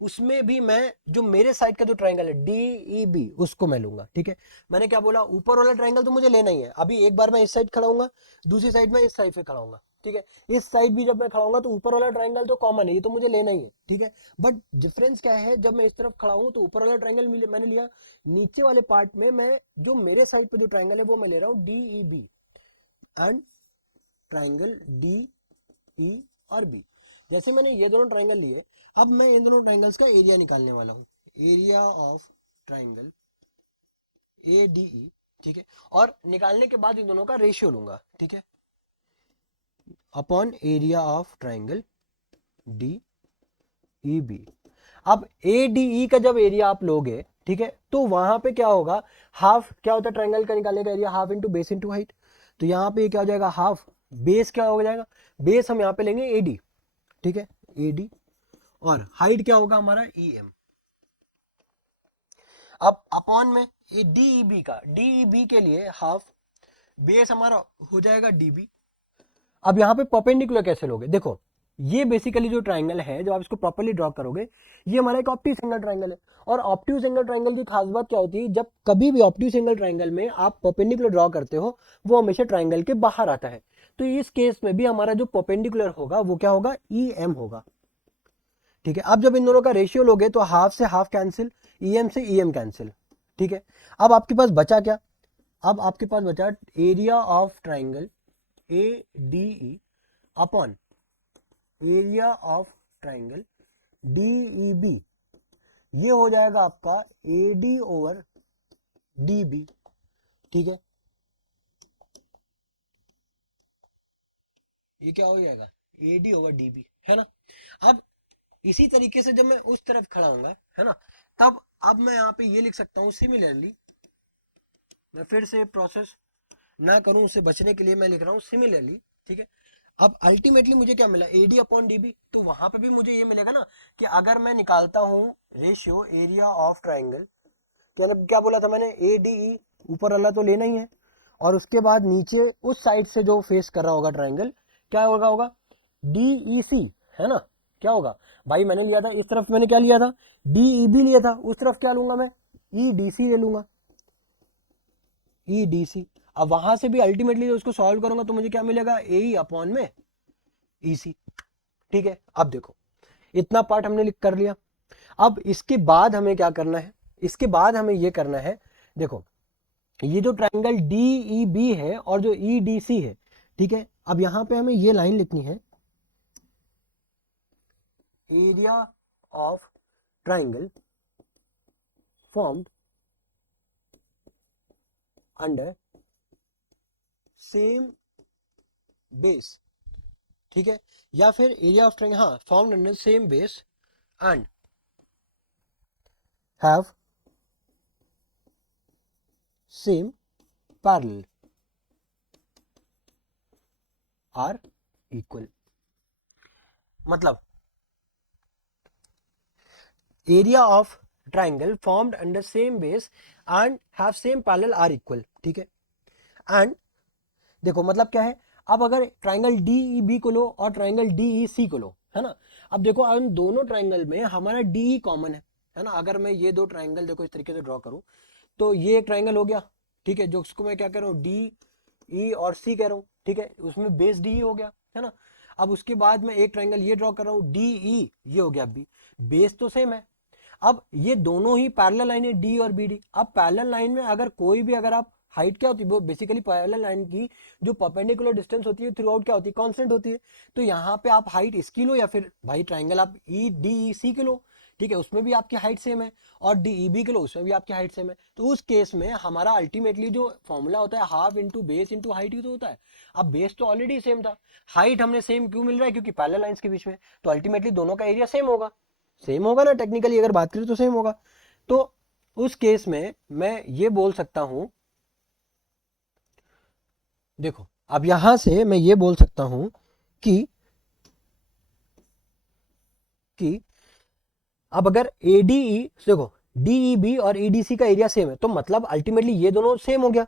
उसमें भी मैं जो मेरे साइड का जो ट्राइंगल है डी ई बी, उसको मैं लूंगा, ठीक है। मैंने क्या बोला, ऊपर वाला ट्राइंगल तो मुझे लेना ही है। अभी एक बार मैं इस साइड खड़ा हूंगा, दूसरी साइड में इस साइड पे खड़ा हूंगा, ठीक है। इस साइड भी जब मैं खड़ा हूंगा तो ऊपर वाला ट्राइंगल तो कॉमन है, ये तो मुझे लेना ही है, ठीक है। बट डिफरेंस क्या है, जब मैं इस तरफ खड़ा हूं तो ऊपर वाला ट्राइंगल मैंने लिया, नीचे वाले पार्ट में मैं जो मेरे साइड पे जो ट्राइंगल है वो मैं ले रहा हूँ D E B and triangle D E और बी। जैसे मैंने ये दोनों ट्राइंगल लिए, अब मैं इन दोनों ट्राइंगल्स का एरिया निकालने वाला हूँ, area of triangle A D E, ठीक है। और निकालने के बाद इन दोनों का रेशियो लूंगा, ठीक है, upon area of triangle D E B. अब ए डी ई का जब एरिया आप लोगे, ठीक है, तो वहां पे क्या होगा, हाफ क्या होता है ट्राइंगल का निकालने का area, half into base into height. तो यहाँ पे क्या हो जाएगा, हाफ बेस क्या हो जाएगा, बेस हम यहाँ पे लेंगे ए डी, ठीक है, ए डी, और हाइट क्या होगा हमारा ई एम। अब अपॉन में ये डीईबी का, डीईबी के लिए हाफ बेस हमारा हो जाएगा डीबी। अब यहाँ पे परपेंडिकुलर कैसे लोगे, देखो, ये बेसिकली जो ट्राइंगल है, जब आप इसको प्रॉपर्ली ड्रॉ करोगे, ये हमारा एक ऑप्टिक सिंगल ट्राइंगल है। और ऑप्टिक सिंगल ट्राइंगल की खास बात क्या होती है, जब कभी भी ऑप्टिक सिंगल ट्राइंगल में आप परपेंडिकुलर ड्रॉ करते हो, वो हमेशा ट्राइंगल के बाहर आता है। तो इस केस में भी हमारा जो परपेंडिकुलर होगा वो क्या होगा, ई एम होगा, ठीक है। अब जब इन दोनों का रेशियो लोगे तो हाफ से हाफ कैंसिल, ई एम से ई एम कैंसिल, ठीक है। अब आपके पास बचा क्या, अब आपके पास बचा area of triangle A D E upon area of triangle D E B, ये हो जाएगा आपका A D over D B, ठीक है। ये क्या हो जाएगा, A D over D B, है ना। अब इसी तरीके से जब मैं उस तरफ खड़ा हूंगा, है ना, तब अब मैं यहाँ पे ये लिख सकता हूँ, सिमिलरली, मैं फिर से प्रोसेस ना करूं उससे बचने के लिए मैं लिख रहा हूं सिमिलरली, ठीक है। अब अल्टीमेटली मुझे क्या मिला, एडी अपॉन डीबी, तो वहां पे भी मुझे ये मिलेगा ना कि अगर मैं निकालता हूं रेशियो एरिया ऑफ ट्राइंगल, क्या बोला था मैंने, ए डी ई, ऊपर वाला तो लेना ही है, और उसके बाद नीचे उस साइड से जो फेस कर रहा होगा ट्राइंगल, क्या होगा डी ई सी, है ना। क्या होगा भाई, मैंने लिया था इस तरफ, मैंने क्या लिया था, डी ई बी लिया था, उस तरफ क्या लूंगा मैं, ई डी सी ले लूंगा, ई डी सी। अब वहां से भी अल्टीमेटली उसको सॉल्व करूंगा तो मुझे क्या मिलेगा, ए ई अपॉन में ई सी, ठीक है। अब देखो, इतना पार्ट हमने लिख कर लिया। अब इसके बाद हमें क्या करना है, इसके बाद हमें ये करना है, देखो, ये जो ट्राइंगल डी ई बी है और जो ई डी सी है, ठीक है। अब यहां पे हमें ये लाइन लिखनी है, area of triangle formed under same base, ठीक है, या फिर एरिया ऑफ ट्राइंगल, हाँ, found under same base and have same parallel are equal. मतलब area of triangle formed under same base and have same parallel are equal, ठीक है। And देखो मतलब क्या है, अब अगर ट्राइंगल डी ई बी को लो और ट्राइंगल डी ई सी को लो, है ना। अब देखो इन दोनों ट्राइंगल में हमारा डी ई कॉमन है ना। अगर मैं ये दो ट्राइंगल देखो इस तरीके से ड्रॉ करूं तो ये एक ट्राइंगल हो गया, ठीक है, जो उसको मैं क्या कह रहा हूँ डी ई और सी कह रहा हूँ, ठीक है, उसमें बेस डी ई हो गया, है ना। अब उसके बाद मैं एक ट्राइंगल ये ड्रॉ कर रहा हूँ डी ई, ये हो गया बी, बेस तो सेम है। अब ये दोनों ही पैरेलल लाइन है डी और बी डी। अब पैरेलल लाइन में अगर कोई भी अगर आप हाइट क्या होती है, वो बेसिकली पैरेलल लाइन की जो परपेंडिकुलर डिस्टेंस होती है थ्रू आउट क्या होती है, कांस्टेंट होती है। तो यहाँ पे आप हाइट इसकी लो या फिर भाई ट्राइंगल आप ई डी ई सी के लो, ठीक है, उसमें भी आपकी हाइट सेम है, और डी ई बी के लो उसमें भी आपकी हाइट सेम है। तो उस केस में हमारा अल्टीमेटली जो फॉर्मूला होता है half into base into height ही तो होता है। अब बेस तो ऑलरेडी सेम था, हाइट हमने सेम क्यों मिल रहा है, क्योंकि पैरेलल लाइंस के बीच में, तो अल्टीमेटली दोनों का एरिया सेम होगा, सेम होगा ना, टेक्निकली अगर बात करें तो सेम होगा। तो उस केस में मैं ये बोल सकता हूं, देखो अब यहां से मैं ये बोल सकता हूं कि अब अगर एडीई देखो डीईबी और ईडीसी का एरिया सेम है, तो मतलब अल्टीमेटली ये दोनों सेम हो गया।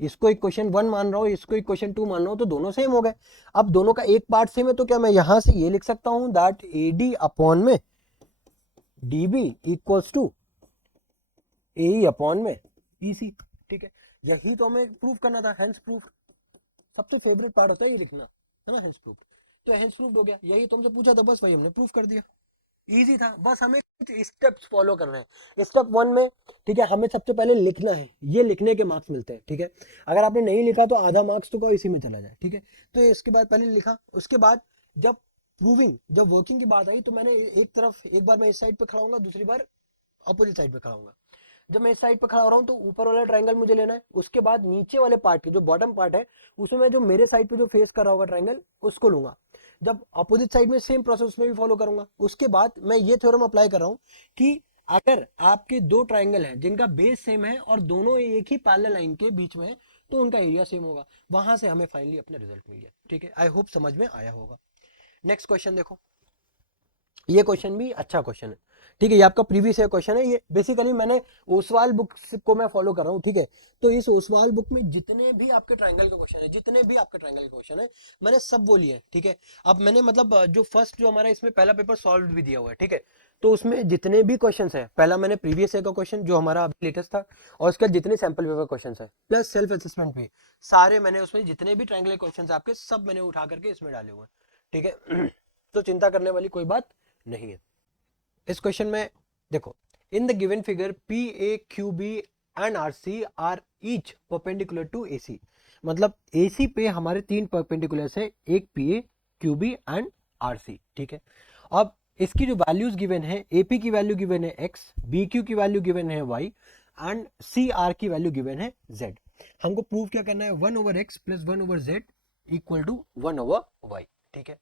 इसको इक्वेशन 1 मान रहा हूं, इसको इक्वेशन 2 मान रहा हूं, तो दोनों सेम हो गए। अब दोनों का एक पार्ट सेम है, तो क्या मैं यहां से ये लिख सकता हूं दैट एडी अपॉन में DB equals to A upon में ईसी, ठीक है। यही तो हमें प्रूफ करना था, हेंस प्रूफ। सबसे फेवरेट पार्ट होता है ये लिखना, है ना, हेंस प्रूफ। तो हेंस प्रूफ हो गया, यही तुमसे पूछा था, बस वही हमने प्रूफ कर दिया। इजी था, बस हमें कुछ स्टेप्स फॉलो कर रहे हैं। स्टेप 1 में, ठीक है, हमें सबसे पहले लिखना है, ये लिखने के मार्क्स मिलते हैं, ठीक है। अगर आपने नहीं लिखा तो आधा मार्क्स तो कोई इसी में चला जाए, ठीक है। तो इसके बाद पहले लिखा, उसके बाद जब प्रूविंग जब वर्किंग की बात आई तो मैंने एक तरफ एक बार मैं इस साइड पे खड़ा हूंगा, दूसरी बार अपोजिट साइड पे खड़ा हूंगा। जब मैं इस साइड पे खड़ा हो रहा हूँ तो ऊपर वाला ट्रायंगल मुझे लेना है, उसके बाद नीचे वाले पार्ट के जो बॉटम पार्ट है उसमें जो मेरे साइड पे जो फेस कर रहा होगा ट्रायंगल उसको लूंगा। जब अपोजिट साइड में सेम प्रोसेस में भी फॉलो करूंगा। उसके बाद मैं ये थ्योरम अप्लाई कर रहा हूँ कि अगर आपके दो ट्राइंगल हैं जिनका बेस सेम है और दोनों एक ही पैरेलल लाइन के बीच में है तो उनका एरिया सेम होगा। वहां से हमें फाइनली अपना रिजल्ट मिल गया, ठीक है। आई होप समझ में आया होगा। नेक्स्ट क्वेश्चन देखो, ये क्वेश्चन भी अच्छा क्वेश्चन है, ठीक है। ये आपका प्रीवियस ईयर क्वेश्चन है, ये बेसिकली मैंने ओसवाल बुक को मैं फॉलो कर रहा हूँ, ठीक है। तो इस ओसवाल बुक में जितने भी आपके ट्रायंगल के क्वेश्चन है, जितने भी आपके ट्रायंगल के क्वेश्चन है मैंने सब वो लिए, ठीक है। अब मैंने मतलब जो फर्स्ट जो हमारा इसमें पहला पेपर सॉल्व भी दिया हुआ है, ठीक है। तो उसमें जितने भी क्वेश्चन है, पहला मैंने प्रीवियस ईयर का क्वेश्चन जो हमारा अभी लेटेस्ट था, और उसके जितने सैंपल पेपर क्वेश्चन है प्लस सेल्फ असेसमेंट भी, सारे मैंने उसमें जितने भी ट्रायंगल क्वेश्चन आपके सब मैंने उठा करके इसमें डाले हुए हैं, ठीक है। तो चिंता करने वाली कोई बात नहीं है। इस क्वेश्चन में देखो, in the given figure p a q b and r c are each perpendicular to A c. मतलब ए सी पे हमारे तीन परपेंडिकुलर है, एक p a q b and r सी, ठीक है। अब इसकी जो वैल्यूज गिवन है, ए पी की वैल्यू गिवन है एक्स, बी क्यू की वैल्यू गिवन है वाई एंड सी आर की वैल्यू गिवन है जेड। हमको प्रूव क्या करना है, 1/x plus 1/z equal to 1/y, ठीक है।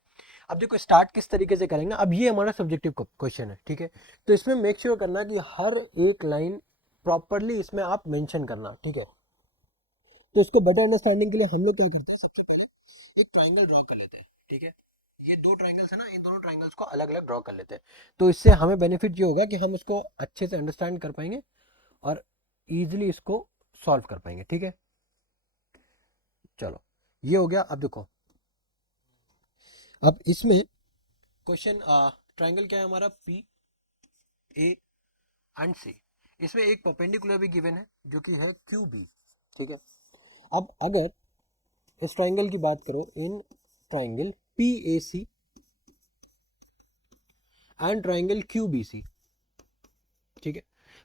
अब देखो स्टार्ट किस तरीके से करेंगे, अब ये हमारा सब्जेक्टिव क्वेश्चन है, ठीक है। तो इसमें मेक श्योर करना कि हर एक लाइन प्रॉपरली इसमें आप मेंशन करना, ठीक है। तो उसको बेटर अंडरस्टैंडिंग के लिए हम लोग क्या करते हैं, सबसे पहले एक ट्राइंगल ड्रॉ कर लेते हैं, ठीक है। ये दो ट्राइंगल्स है ना, इन दोनों ट्राइंगल्स को अलग अलग ड्रॉ कर लेते हैं। तो इससे हमें बेनिफिट ये होगा कि हम इसको अच्छे से अंडरस्टैंड कर पाएंगे और इजिली इसको सॉल्व कर पाएंगे, ठीक है। चलो ये हो गया। अब देखो, अब इसमें क्वेश्चन ट्राइंगल क्या है हमारा, पी ए एंड सी। इसमें एक परपेंडिकुलर भी गिवन है जो कि है क्यू बी, ठीक है। अब अगर इस ट्राइंगल की बात करो, in triangle P A C and triangle Q B सी, ठीक है।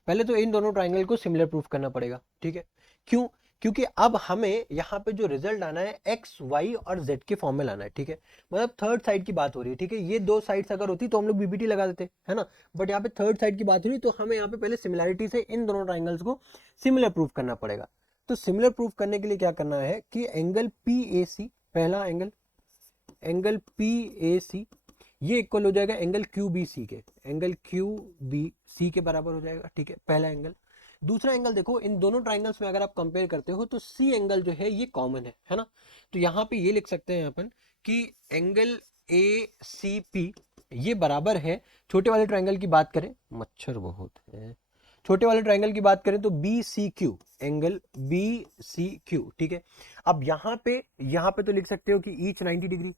पहले तो इन दोनों ट्राइंगल को सिमिलर प्रूफ करना पड़ेगा, ठीक है। क्यों, क्योंकि अब हमें यहाँ पे जो रिजल्ट आना है एक्स वाई और जेड के फॉर्म में लाना है, ठीक है। मतलब थर्ड साइड की बात हो रही है, ठीक है। ये दो साइड्स अगर होती तो हम लोग बीबीटी लगा देते, है ना। बट यहाँ पे थर्ड साइड की बात हो रही तो हमें यहाँ पे पहले सिमिलैरिटी से इन दोनों ट्राइंगल्स को सिमिलर प्रूफ करना पड़ेगा। तो सिमिलर प्रूफ करने के लिए क्या करना है कि एंगल पी ए सी, पहला एंगल पी ए सी ये इक्वल हो जाएगा एंगल क्यू बी सी के, एंगल क्यू बी सी के बराबर हो जाएगा, ठीक है, पहला एंगल। दूसरा एंगल देखो, इन दोनों ट्राइंगल्स में अगर आप कंपेयर करते हो तो सी एंगल जो है ये कॉमन है ना। तो यहाँ पे ये लिख सकते हैं अपन कि एंगल ए सी पी ये बराबर है, छोटे वाले ट्राइंगल की बात करें, मच्छर बहुत है, छोटे वाले ट्राइंगल की बात करें तो B C Q, angle B C Q, ठीक है। अब यहाँ पे तो लिख सकते हो कि ईच 90 डिग्री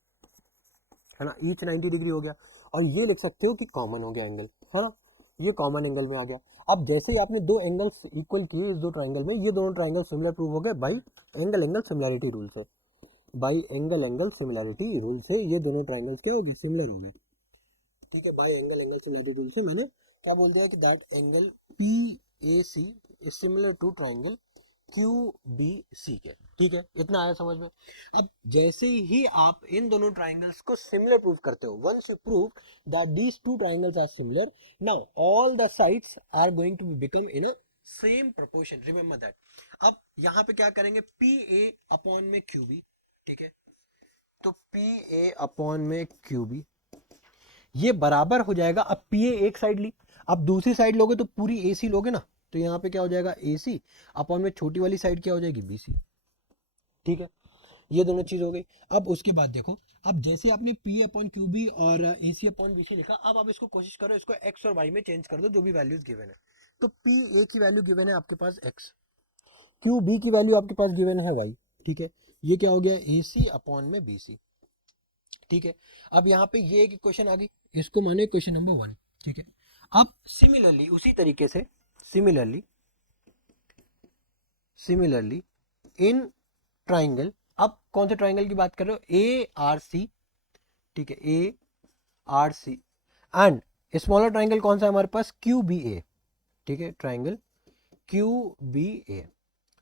है ना, ईच 90 डिग्री हो गया, और ये लिख सकते हो कि कॉमन हो गया एंगल, है ना, ये कॉमन एंगल में आ गया। अब जैसे ही आपने दो एंगल्स इक्वल किए इस दो ट्राइंगल में, ये दोनों ट्राइंगल सिमिलर प्रूव हो गए by angle angle similarity rule से, by angle angle similarity rule से ये दोनों ट्राइंगल्स क्या हो गए, सिमिलर हो गए, ठीक है। By angle angle similarity rule से मैंने क्या बोल दिया कि that angle P A C is similar to triangle Q B C के, ठीक है, इतना आया समझ में। अब जैसे ही आप इन दोनों ट्राइंगल्स को सिमिलर प्रूव करते हो, once you prove that these two triangles are similar, now all the sides are going to become in a same proportion, remember that. अब यहाँ पे क्या करेंगे, पी ए अपॉन में क्यू बी, ठीक है, तो पी ए अपॉन में क्यू बी ये बराबर हो जाएगा, अब पी ए एक साइड ली, अब दूसरी साइड लोगे तो पूरी ए सी लोगे ना, तो यहाँ पे क्या हो जाएगा ए सी अपॉन में छोटी वाली साइड क्या हो जाएगी बी सी, ठीक है, ये दोनों चीज हो गई। अब उसके बाद देखो, अब जैसे आपने पी अपॉन क्यू बी और ए सी अपॉन बी सी लिखा, अब आप इसको कोशिश करो इसको एक्स और वाई में चेंज कर दो, जो भी वैल्यूज गिवन है। तो पी ए की वैल्यू गिवन है आपके पास एक्स, क्यू बी की वैल्यू आपके पास गिवन है वाई, ठीक है, ये क्या हो गया ए सी अपॉन में बी सी, ठीक है। अब यहाँ पे ये एक क्वेश्चन आ गई, इसको माने क्वेश्चन नंबर 1, ठीक है। अब सिमिलरली उसी तरीके से सिमिलरली सिमिलरली इन ट्राइंगल, अब कौन से ट्राइंगल की बात कर रहे हो, ए आर सी, ठीक है, A R C and smaller triangle कौन सा है हमारे पास, क्यू बी ए, ठीक है, ट्राइंगल क्यू बी ए,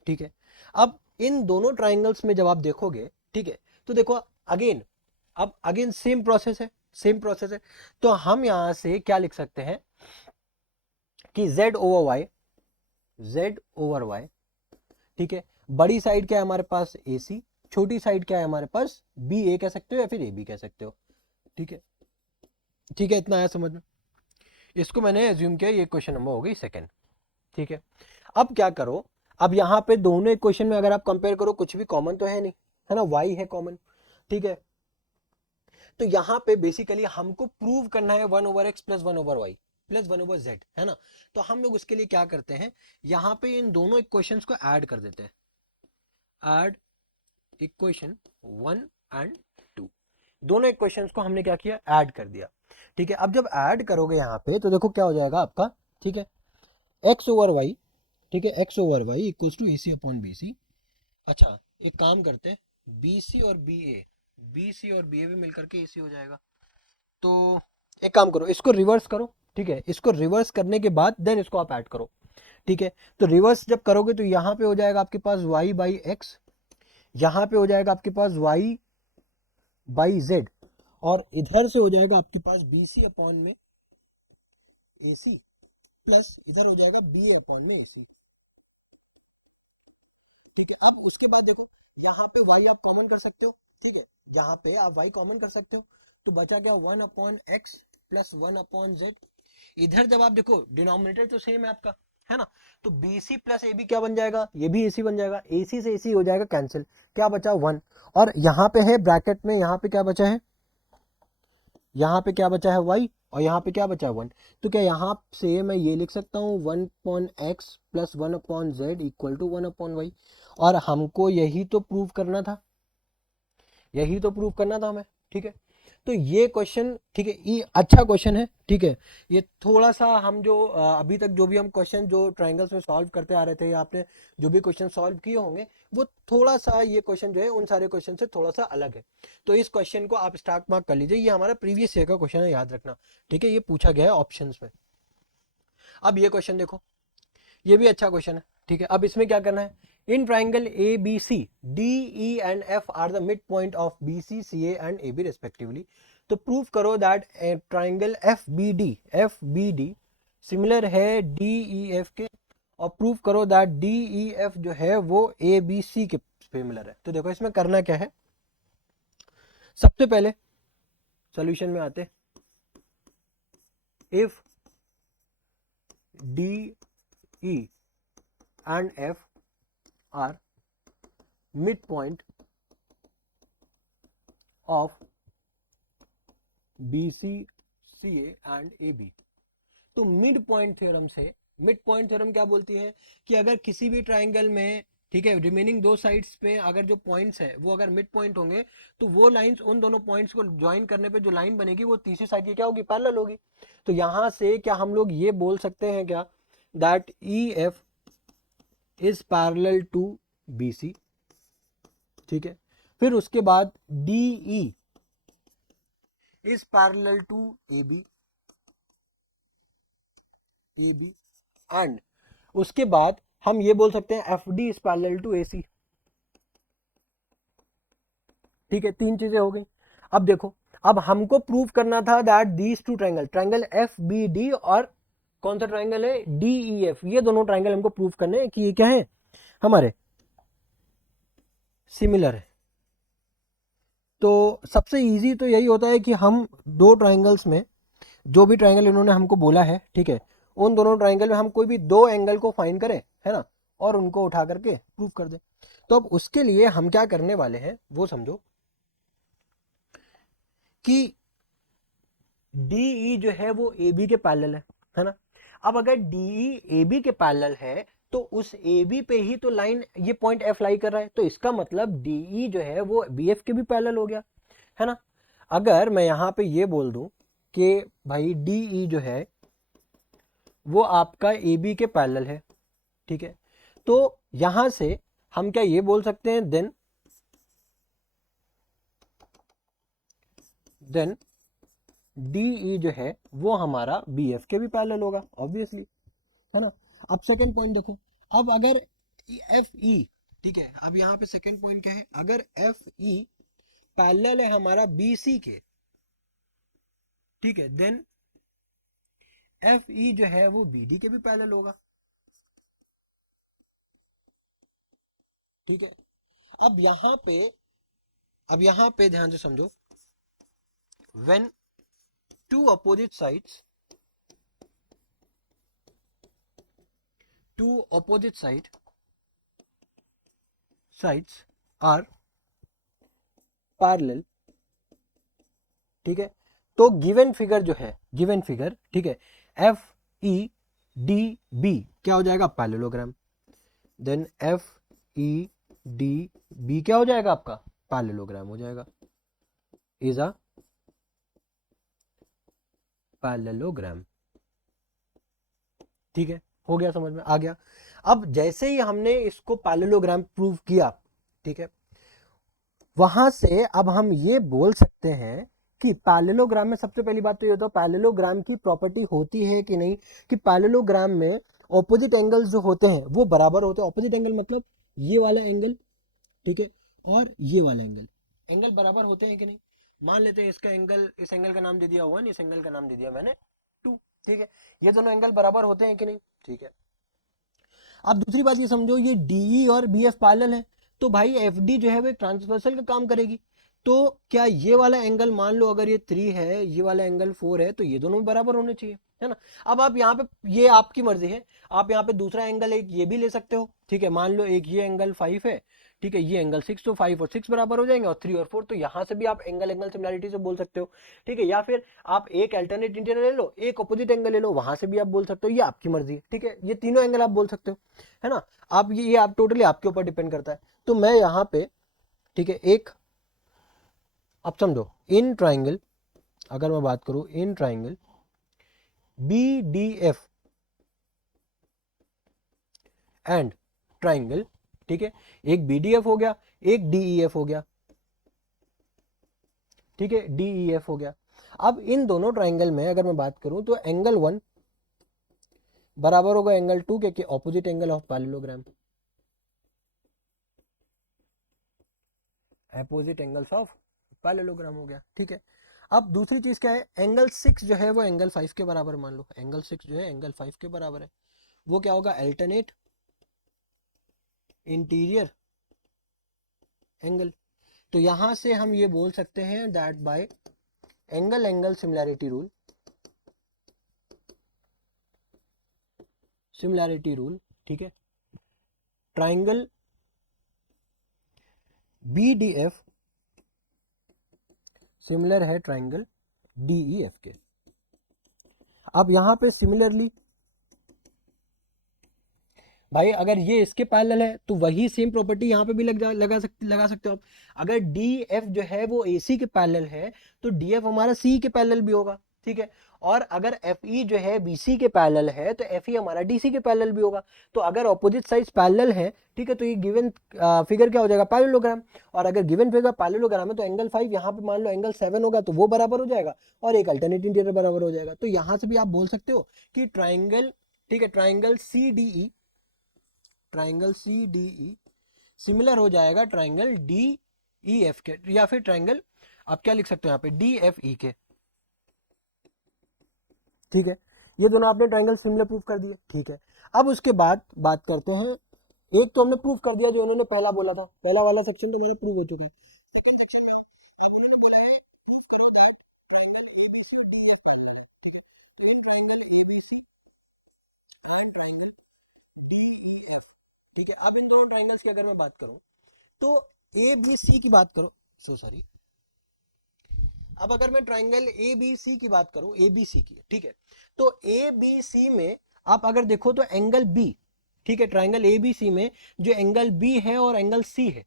ठीक है। अब इन दोनों ट्राइंगल्स में जब आप देखोगे, ठीक है, तो देखो अगेन, अब अगेन सेम प्रोसेस है, सेम प्रोसेस है, तो हम यहां से क्या लिख सकते हैं कि z over y, z over y, ठीक है, बड़ी साइड क्या है हमारे पास AC, छोटी साइड क्या है हमारे पास BA कह सकते हो या फिर AB कह सकते हो, ठीक है, ठीक है, इतना आया समझ में। इसको मैंने एज्यूम किया, ये क्वेश्चन नंबर हो गई सेकंड, ठीक है। अब क्या करो, अब यहाँ पे दोनों इक्वेशन में अगर आप कंपेयर करो कुछ भी कॉमन तो है नहीं, है ना, y है कॉमन, ठीक है। तो यहाँ पे बेसिकली हमको प्रूव करना है 1/x plus 1/y plus 1/z, है ना। तो हम लोग उसके लिए क्या करते हैं, यहाँ पे इन दोनों इक्वेशंस को ऐड कर देते हैं, ऐड इक्वेशन 1 एंड 2, दोनों इक्वेशंस को हमने क्या किया, ऐड कर दिया, ठीक है। अब जब ऐड करोगे यहाँ पे तो देखो क्या हो जाएगा आपका, ठीक है, x ओवर वाई, ठीक है, x over Y equals to A C upon B C. अच्छा एक काम करते हैं, बी सी और बी ए, बी सी और बी ए भी मिलकर के ए सी हो जाएगा। तो एक काम करो, इसको रिवर्स करो, ठीक है, इसको रिवर्स करने के बाद देन इसको आप ऐड करो, ठीक है। तो रिवर्स जब करोगे तो यहाँ पे हो जाएगा आपके पास y बाई एक्स, यहाँ पे हो जाएगा आपके पास y बाई जेड, और इधर से हो जाएगा आपके पास बी सी अपॉन में ए सी प्लस इधर हो जाएगा बी ए अपॉन में ए सी, ठीक है। अब उसके बाद देखो यहाँ पे y आप कॉमन कर सकते हो, ठीक है, यहाँ पे आप y कॉमन कर सकते हो, तो बचा क्या 1/x प्लस 1/z। इधर जब आप देखो डिनोमिनेटर तो सेम है आपका, है ना, तो BC प्लस AB क्या बन जाएगा, ये भी AC बन जाएगा, AC से AC हो जाएगा कैंसिल, क्या बचा 1, और यहाँ पे है ब्रैकेट में, यहाँ पे क्या बचा है, यहाँ पे क्या बचा है y, और यहाँ पे क्या बचा है 1, तो क्या यहाँ से मैं ये लिख सकता हूँ 1/x plus 1/z equal to 1/y, और हमको यही तो प्रूव करना था, यही तो प्रूव करना था हमें, ठीक है। तो ये क्वेश्चन, ठीक है, ये अच्छा क्वेश्चन है, ठीक है। ये थोड़ा सा हम जो अभी तक जो भी हम क्वेश्चन जो ट्रायंगल्स में सॉल्व करते आ रहे थे, या आपने जो भी क्वेश्चन सॉल्व किए होंगे, वो थोड़ा सा ये क्वेश्चन जो है उन सारे क्वेश्चन से थोड़ा सा अलग है। तो इस क्वेश्चन को आप स्टार्ट मार्क कर लीजिए, ये हमारा प्रीवियस ईयर का क्वेश्चन है, याद रखना, ठीक है, ये पूछा गया है ऑप्शन में। अब ये क्वेश्चन देखो, ये भी अच्छा क्वेश्चन है, ठीक है। अब इसमें क्या करना है, in triangle A B C D E and F are the mid point of B C C A and A B respectively, तो प्रूव करो that triangle F B D similar है डी ई एफ के, और prove करो that D E F जो है वो A B C के सिमिलर है। तो देखो इसमें करना क्या है, सबसे पहले सॉल्यूशन में आते, if D E and F are mid point of B C C A and A B. तो मिड पॉइंट थ्योरम से, मिड पॉइंट थ्योरम क्या बोलती है कि अगर किसी भी ट्राइंगल में, ठीक है, रिमेनिंग दो साइड्स पे अगर जो पॉइंट्स है वो अगर मिड पॉइंट होंगे तो वो लाइंस, उन दोनों पॉइंट्स को ज्वाइन करने पे जो लाइन बनेगी वो तीसरी साइड की क्या होगी, पैरेलल होगी। तो यहां से क्या हम लोग ये बोल सकते हैं क्या, that e F is parallel to b सी, ठीक है। फिर उसके बाद d e is parallel to a b, and उसके बाद हम ये बोल सकते हैं f d is parallel to A c, ठीक है। तीन चीजें हो गई। अब देखो, अब हमको प्रूव करना था that these two triangle, triangle F B D और कौन सा ट्राइंगल है, डी ई एफ, ये दोनों ट्राइंगल हमको प्रूव करने हैं कि ये क्या है, हमारे सिमिलर है। तो सबसे इजी तो यही होता है कि हम दो ट्राइंगल्स में, जो भी ट्राइंगल इन्होंने हमको बोला है, ठीक है, उन दोनों ट्राइंगल में हम कोई भी दो एंगल को फाइंड करें, है ना, और उनको उठा करके प्रूव कर दें। तो अब उसके लिए हम क्या करने वाले हैं वो समझो कि DE जो है वो AB के पैरेलल है ना। अब अगर DE AB के पैरेलल है तो उस AB पे ही तो लाइन, ये पॉइंट F लाई कर रहा है, तो इसका मतलब DE जो है वो BF के भी पैरेलल हो गया, है ना। अगर मैं यहां पे ये बोल दूं कि भाई DE जो है वो आपका AB के पैरेलल है, ठीक है, तो यहां से हम क्या ये बोल सकते हैं, देन DE जो है वो हमारा BF के भी पैरेलल होगा, ऑब्वियसली, है ना। अब सेकंड पॉइंट देखो, अब अगर FE, ठीक है, अब यहाँ पे सेकंड पॉइंट क्या है, अगर FE पैरेलल है हमारा BC के, ठीक है, देन FE जो है वो BD के भी पैरेलल होगा, ठीक है। अब यहाँ पे ध्यान से समझो, when two opposite sides are parallel, ठीक है, तो गिवन फिगर जो है, गिवन फिगर, ठीक है, एफ ई डी बी क्या हो जाएगा, parallelogram. Then F E D B क्या हो जाएगा आपका, पैरेललोग्राम हो जाएगा, इज अ पैरेललोग्राम, ठीक है। हो गया, समझ में आ गया। अब जैसे ही हमने इसको पैरेललोग्राम प्रूव किया, ठीक है, वहां से अब हम ये बोल सकते हैं कि पैरेललोग्राम में सबसे पहली बात तो ये होता है, पैरेललोग्राम की प्रॉपर्टी होती है कि नहीं, कि पैरेललोग्राम में ऑपोजिट एंगल्स जो होते हैं वो बराबर होते हैं। ऑपोजिट एंगल मतलब ये वाला एंगल, ठीक है, और ये वाला एंगल, एंगल बराबर होते हैं कि नहीं। मान लेते हैं इसका एंगल, इस एंगल का नाम दे दिया 1, इस एंगल का नाम दे दिया मैंने 2, ठीक है, ये दोनों एंगल बराबर होते हैं कि नहीं, ठीक है। अब दूसरी बात ये समझो, ये DE और BF पैरेलल है, तो भाई FD जो है वो एक ट्रांसवर्सल का काम करेगी। तो क्या ये वाला एंगल, मान लो अगर ये 3 है, ये वाला एंगल 4 है, तो ये दोनों बराबर होने चाहिए, है ना। अब आप यहाँ पे, ये आपकी मर्जी है, आप यहाँ पे दूसरा एंगल एक ये भी ले सकते हो, ठीक है, मान लो एक ये एंगल 5 है, ठीक है, ये एंगल 6, तो 5 और 6 बराबर हो जाएंगे, और 3 और 4, तो यहाँ से भी आप एंगल एंगल सिमिलरिटी से बोल सकते हो, ठीक है। या फिर आप एक अल्टरनेट इंटीरियर ले लो, एक अपोजिट एंगल ले लो, वहां से भी आप बोल सकते हो, ये आपकी मर्जी है, ठीक है, ये तीनों एंगल आप बोल सकते हो, है ना। आप ये आप टोटली आपके ऊपर डिपेंड करता है। तो मैं यहाँ पे, ठीक है, एक, अब समझो, इन ट्राइंगल, अगर मैं बात करूं in triangle BDF and triangle, ठीक है, एक BDF हो गया, एक DEF हो गया, ठीक है, DEF हो गया। अब इन दोनों ट्राइंगल में अगर मैं बात करूं तो एंगल 1 बराबर होगा एंगल 2 के opposite angle of parallelogram, opposite angles of parallelogram हो गया, ठीक है। अब दूसरी चीज क्या है, एंगल 6 जो है वो एंगल 5 के बराबर, मान लो एंगल 6 जो है एंगल 5 के बराबर है, वो क्या होगा, अल्टरनेट इंटीरियर एंगल। तो यहां से हम ये बोल सकते हैं that by angle angle similarity rule, similarity rule, ठीक है, triangle B D F similar है ट्राइंगल डी ई एफ के। अब यहां पे सिमिलरली भाई अगर ये इसके पैरेलल है तो वही सेम प्रॉपर्टी यहाँ पे भी लगा सकते हो आप। अगर डी एफ जो है वो ए सी के पैरेलल है तो डी एफ हमारा सी के पैरेलल भी होगा, ठीक है। और अगर एफ ई जो है बी सी के पैरेलल है तो एफ ई हमारा डी सी के पैरेलल भी होगा। तो अगर ऑपोजिट साइड पैरेलल है, ठीक है, तो ये गिवन फिगर क्या हो जाएगा, पैरेललोग्राम। और अगर गिवन फिगर पैरेललोग्राम है तो एंगल 5 यहाँ पे मान लो एंगल 7 होगा तो वो बराबर हो जाएगा और एक अल्टरनेट इंटीरियर बराबर हो जाएगा। तो यहाँ से भी आप बोल सकते हो कि ट्राइंगल, ठीक है, triangle C D E, triangle C D E similar हो जाएगा ट्राइंगल डी ई एफ के, या फिर ट्राइंगल आप क्या लिख सकते हो यहाँ पे डी एफ ई के, ठीक है। ये दोनों आपने ट्राइंगल सिमिलर प्रूफ कर दिए, ठीक है। अब उसके बाद बात करते हैं, एक तो हमने प्रूफ कर दिया जो उन्होंने पहला बोला था, पहला वाला सेक्शन तो मेरा प्रूफ हो चुका है। सेकंड सेक्शन में अब उन्होंने बोला है प्रूफ करो that triangle ABC and triangle D E F, ठीक है। अब इन दोनों ट्राइंगल्स की अगर मैं बात करूं तो ए बी सी की बात करो, सॉरी, अब अगर मैं ट्राइंगल ए बी सी की बात करूं, ए बी सी की, ठीक है, तो ए बी सी में आप अगर देखो तो एंगल बी, ठीक है, ट्राइंगल ए बी सी में जो एंगल बी है और एंगल सी है,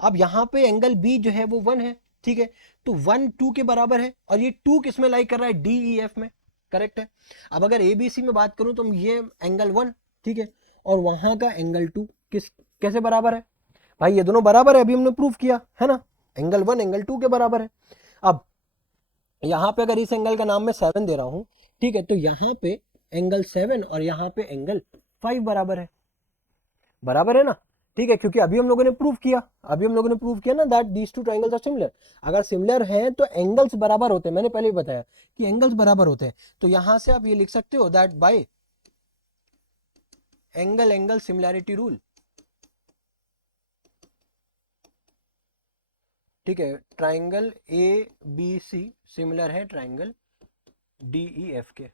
अब यहाँ पे एंगल बी जो है वो 1 है, ठीक है, तो 1 2 के बराबर है और ये 2 किस में लाई कर रहा है, डी ई एफ में, करेक्ट है। अब अगर ए बी सी में बात करूं तो ये एंगल 1, ठीक है, और वहां का एंगल 2 किस कैसे बराबर है, भाई ये दोनों बराबर है, अभी हमने प्रूफ किया है ना, एंगल 1 एंगल 2 के बराबर है। अब यहां पे अगर इस एंगल का नाम मैं 7 दे रहा हूं, ठीक है, तो यहां पे एंगल 7 और यहां पे एंगल 5 बराबर है, बराबर है ना, ठीक है, क्योंकि अभी हम लोगों ने प्रूफ किया ना that these two triangles are similar. अगर सिमिलर हैं तो एंगल्स बराबर होते हैं, मैंने पहले ही बताया कि एंगल्स बराबर होते हैं। तो यहां से आप ये लिख सकते हो that by angle angle similarity rule, ठीक है, triangle A B C similar है ट्राइंगल डी ई एफ के,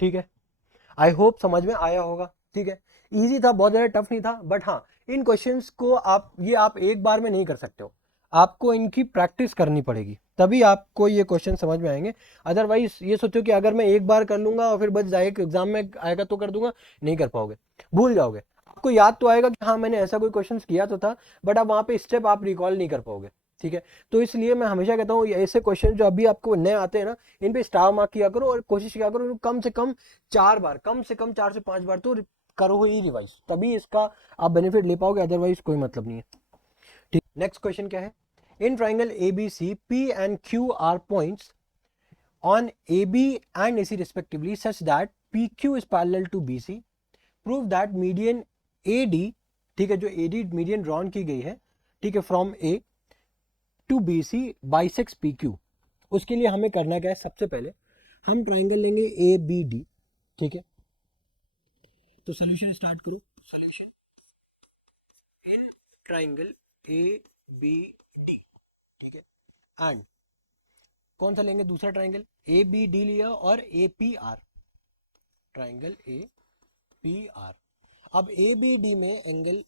ठीक है। आई होप समझ में आया होगा, ठीक है, इजी था, बहुत ज्यादा टफ नहीं था, बट हाँ इन क्वेश्चंस को आप एक बार में नहीं कर सकते हो, आपको इनकी प्रैक्टिस करनी पड़ेगी तभी आपको ये क्वेश्चन समझ में आएंगे। अदरवाइज ये सोचो कि अगर मैं एक बार कर लूंगा और फिर बस जाएगा एग्जाम में आएगा तो कर दूंगा, नहीं कर पाओगे, भूल जाओगे। आपको याद तो आएगा कि हाँ मैंने ऐसा कोई क्वेश्चन किया तो था, बट अब वहां पे स्टेप आप रिकॉल नहीं कर पाओगे, ठीक है। तो इसलिए मैं हमेशा कहता हूँ ऐसे क्वेश्चन जो अभी आपको नए आते हैं ना, इन पे स्टार मार्क किया करो और कोशिश किया करो कम से कम 4 बार, कम से कम 4 से 5 बार तो करो ही रिवाइज, तभी इसका आप बेनिफिट ले पाओगे, अदरवाइज कोई मतलब नहीं है, ठीक। नेक्स्ट क्वेश्चन क्या है, in triangle ABC P and Q R points on AB and AC respectively such that PQ is parallel to BC, prove that median AD, ठीक है, जो AD मीडियन ड्रॉन की गई है, ठीक है, from A to BC bisects PQ। उसके लिए हमें करना क्या है, सबसे पहले हम ट्राइंगल लेंगे ABD, ठीक है, तो सोल्यूशन स्टार्ट करो, सोल्यूशन इन ट्राइंगल ABD, ठीक है, एंड कौन सा लेंगे, दूसरा ट्राइंगल ए बी डी लिया और A P R, triangle A P R. अब ए बी डी में एंगल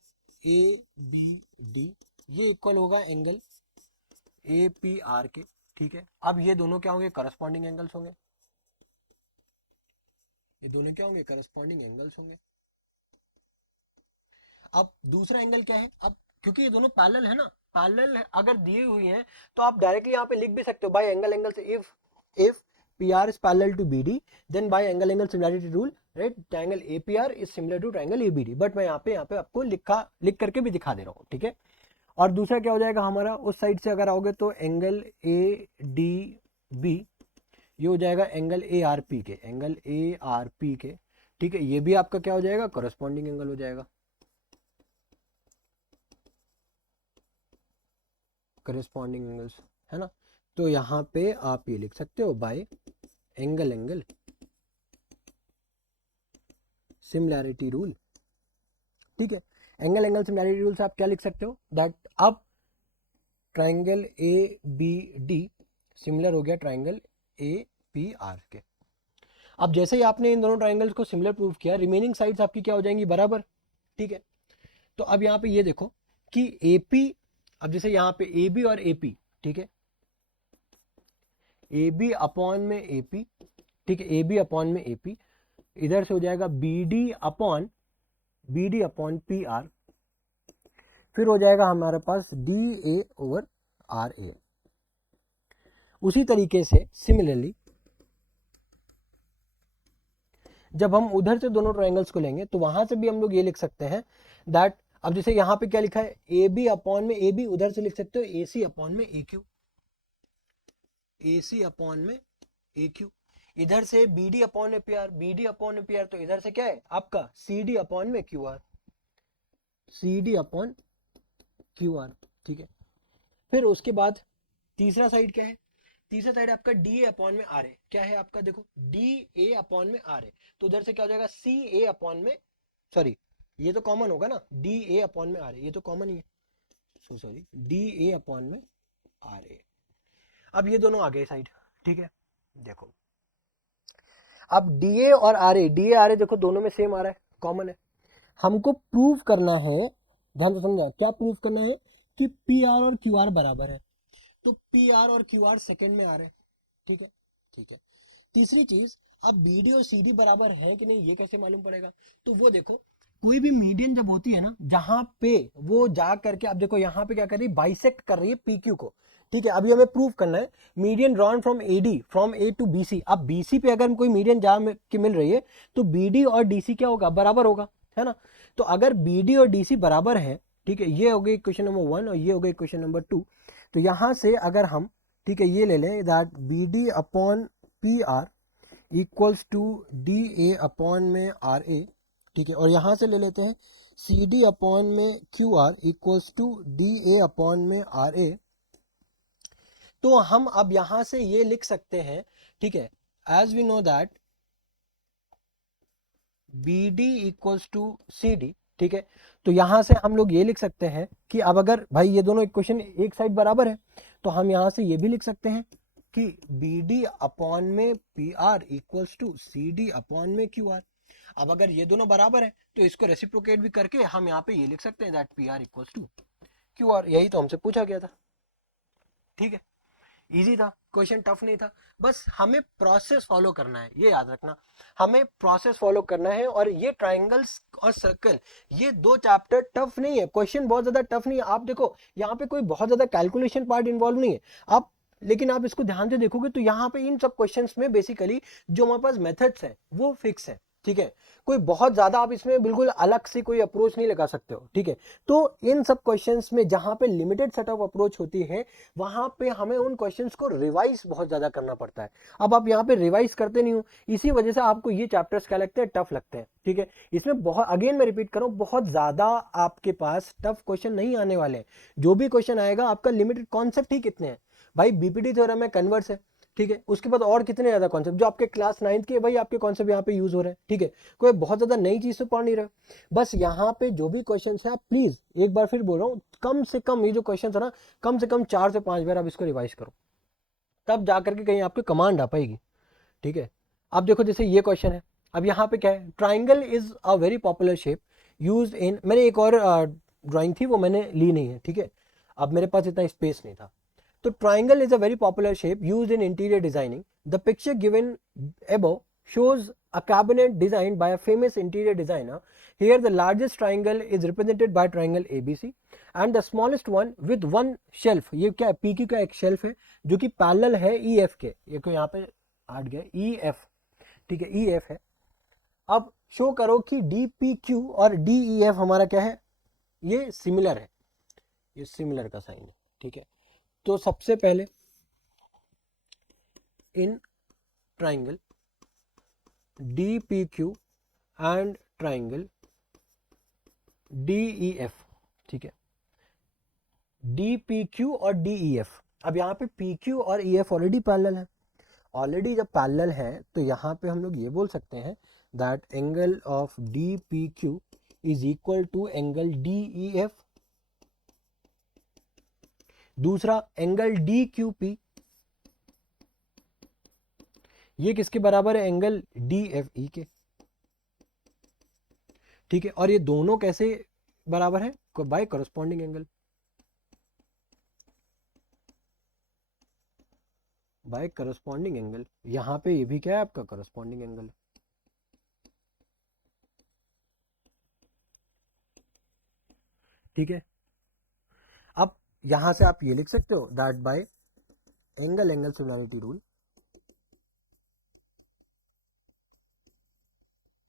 ए बी डी ये इक्वल होगा एंगल ए पी आर के, ठीक है। अब ये दोनों क्या होंगे, करस्पॉन्डिंग एंगल्स होंगे, ये दोनों क्या होंगे, करस्पॉन्डिंग एंगल्स होंगे। अब दूसरा एंगल क्या है, अब क्योंकि ये दोनों पैरेलल है ना, पैरेलल अगर दी हुई है तो आप डायरेक्टली यहाँ पे लिख भी सकते हो बाय एंगल एंगल से, if PR is parallel to BD then by angle angle similarity rule, right, triangle APR is similar to triangle ABD, but मैं यहाँ पे आपको लिख करके भी दिखा दे रहा हूँ, ठीक है। और दूसरा क्या हो जाएगा हमारा, उस साइड से अगर आओगे तो एंगल ADB ये हो जाएगा एंगल ARP के, एंगल ARP के, ठीक है, ये भी आपका क्या हो जाएगा, करस्पॉन्डिंग एंगल हो जाएगा, करस्पॉन्डिंग एंगल्स, है ना। तो यहाँ पे आप ये लिख सकते हो by angle angle similarity rule, ठीक है। एंगल एंगल सिमिलैरिटी रूल से आप क्या लिख सकते हो, दैट अब triangle A B D similar हो गया ट्राइंगल ए पी आर के। अब जैसे ही आपने इन दोनों ट्राइंगल्स को सिमिलर प्रूव किया, रिमेनिंग साइड्स आपकी क्या हो जाएंगी, बराबर, ठीक है। तो अब यहाँ पे ये देखो कि AP, अब जैसे यहाँ पे AB और AP, ठीक है, AB अपॉन में AP, ठीक है, AB अपॉन में AP, इधर से हो जाएगा BD अपॉन PR, फिर हो जाएगा हमारे पास DA ओवर RA। उसी तरीके से सिमिलरली जब हम उधर से दोनों ट्रायंगल्स को लेंगे तो वहां से भी हम लोग ये लिख सकते हैं दैट, अब जैसे यहां पे क्या लिखा है, AB अपॉन में AB, उधर से लिख सकते हो AC अपॉन में AQ, AC अपॉन में AQ, इधर से BD अपॉन में PR, BD अपॉन में PR, तो इधर से क्या है आपका CD अपॉन में QR, CD अपॉन QR, ठीक है। फिर उसके बाद तीसरा साइड क्या है, तीसरा साइड आपका DA अपॉन में RA, क्या है आपका, देखो DA अपॉन में RA, तो उधर से क्या हो जाएगा CA अपॉन में, सॉरी ये तो कॉमन होगा ना, DA अपॉन में RA, ये तो कॉमन ही है, सो सॉरी, DA अपॉन में RA। अब ये दोनों आ गए साइड, ठीक है। देखो अब DA और RA देखो दोनों में सेम आ रहा है, कॉमन है। हमको प्रूव करना है, ध्यान से समझा, क्या प्रूव करना है कि PR और QR बराबर है, तो PR और QR सेकंड में आ रहे हैं, ठीक है, ठीक है। तीसरी चीज, अब BD और CD बराबर है कि नहीं ये कैसे मालूम पड़ेगा, तो वो देखो, कोई भी मीडियन जब होती है ना, जहां पे वो जा करके, अब देखो यहाँ पे क्या कर रही है, बाइसेक्ट कर रही है PQ को, ठीक है। अभी हमें प्रूव करना है median drawn from AD, from A to BC। अब BC पे अगर कोई मीडियन जा के मिल रही है तो BD और DC क्या होगा, बराबर होगा, है ना। तो अगर BD और DC बराबर है, ठीक है, ये हो गई क्वेश्चन नंबर 1 और ये हो गई क्वेश्चन नंबर 2। तो यहां से अगर हम, ठीक है, ये ले लें that BD upon PR equals to DA upon में RA, ठीक है, और यहां से ले लेते हैं CD अपॉन में QR equals to DA upon में RA। तो हम अब यहां से ये लिख सकते हैं, ठीक है, as we know that BD equals to CD, ठीक है। तो यहां से हम लोग ये लिख सकते हैं कि अब अगर भाई ये दोनों इक्वेशन एक साइड बराबर है, तो हम यहां से ये भी लिख सकते हैं कि BD अपॉन में PR equals to CD upon में QR। अब अगर ये दोनों बराबर है तो इसको रेसिप्रोकेट भी करके हम यहाँ पे ये लिख सकते हैं that PR equals to QR। यही तो हमसे पूछा गया था, ठीक है, इजी था, क्वेश्चन टफ नहीं था। बस हमें प्रोसेस फॉलो करना है, ये याद रखना, हमें प्रोसेस फॉलो करना है। और ये ट्राइंगल्स और सर्कल, ये दो चैप्टर टफ नहीं है, क्वेश्चन बहुत ज्यादा टफ नहीं है। आप देखो यहाँ पे कोई बहुत ज्यादा कैलकुलेशन पार्ट इन्वॉल्व नहीं है, आप लेकिन आप इसको ध्यान से देखोगे तो यहाँ पे इन सब क्वेश्चंस में बेसिकली जो हमारे पास मेथड्स है वो फिक्स है, ठीक है। कोई बहुत ज्यादा आप इसमें बिल्कुल अलग से कोई अप्रोच नहीं लगा सकते हो, ठीक है। तो इन सब क्वेश्चंस में जहां पे लिमिटेड सेट ऑफ अप्रोच होती है, वहां पे हमें उन क्वेश्चंस को रिवाइज बहुत ज्यादा करना पड़ता है। अब आप यहाँ पे रिवाइज करते नहीं हो, इसी वजह से आपको ये चैप्टर्स क्या लगते हैं, टफ लगते हैं, ठीक है। इसमें बहुत, अगेन मैं रिपीट करूं, बहुत ज्यादा आपके पास टफ क्वेश्चन नहीं आने वाले हैं। जो भी क्वेश्चन आएगा आपका लिमिटेड कॉन्सेप्ट ही कितने हैं भाई, बीपीटी थ्योरम है, कन्वर्स है, ठीक है। उसके बाद और कितने ज्यादा कॉन्सेप्ट जो आपके क्लास 9th के भाई आपके कॉन्सेप्ट यहाँ पे यूज हो रहे हैं, ठीक है। कोई बहुत ज्यादा नई चीज तो पढ़ नहीं रहे, बस यहाँ पे जो भी क्वेश्चन है आप प्लीज, एक बार फिर बोल रहा हूँ, कम से कम ये जो क्वेश्चन है ना, कम से कम 4 से 5 बार आप इसको रिवाइज करो, तब जाकर के कहीं आपकी कमांड आ पाएगी, ठीक है। अब देखो जैसे ये क्वेश्चन है, अब यहाँ पे क्या है, triangle is a very popular shape used in, मैंने एक और ड्राइंग थी वो मैंने ली नहीं है, ठीक है, अब मेरे पास इतना स्पेस नहीं था। तो triangle is a very popular shape used in interior designing. The picture given above shows a cabinet designed by a famous interior designer. Here the largest triangle is represented by triangle ABC and the smallest one with one shelf. ये क्या है, PQ का एक shelf है जो कि parallel है EF के, ये को यहाँ पे हट गया EF, ठीक है, EF है। अब शो करो कि DPQ और DEF हमारा क्या है, ये सिमिलर है, ये सिमिलर का साइन है, ठीक है। तो सबसे पहले in triangle DPQ and triangle DEF, ठीक है, DPQ और DEF। अब यहाँ पे PQ और EF ऑलरेडी पैरेलल है, ऑलरेडी जब पैरेलल है तो यहाँ पे हम लोग ये बोल सकते हैं that angle of DPQ is equal to angle DEF। दूसरा एंगल DQP ये किसके बराबर है, एंगल डी एफ ई के। ठीक है, और ये दोनों कैसे बराबर है, by corresponding angle, by corresponding angle. यहां पे ये भी क्या है आपका करस्पॉन्डिंग एंगल। ठीक है, अब यहां से आप ये लिख सकते हो that by angle angle similarity rule,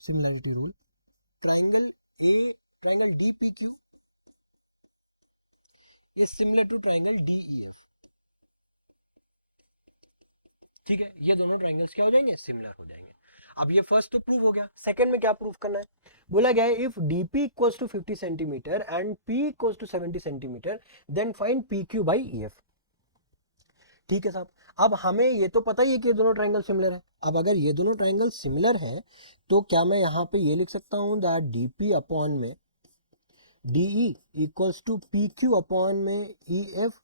similarity rule, triangle A, triangle D P Q is similar to triangle D E F. ठीक है, ये दोनों ट्राइंगल्स क्या हो जाएंगे, सिमिलर हो जाएंगे। अब ये फर्स्ट तो प्रूव हो गया, सेकंड में क्या प्रूव करना है, बोला गया है if DP equals to 50 centimetre and P equals to 70 centimetre then find P Q by E F. ठीक है साहब, अब हमें ये तो पता ही है कि ये दोनों ट्राइंगल सिमिलर है। अब अगर ये दोनों ट्राइंगल सिमिलर है तो क्या मैं यहाँ पे ये लिख सकता हूँ दैट डीपी अपॉन में DE equals to P Q upon में ई एफ,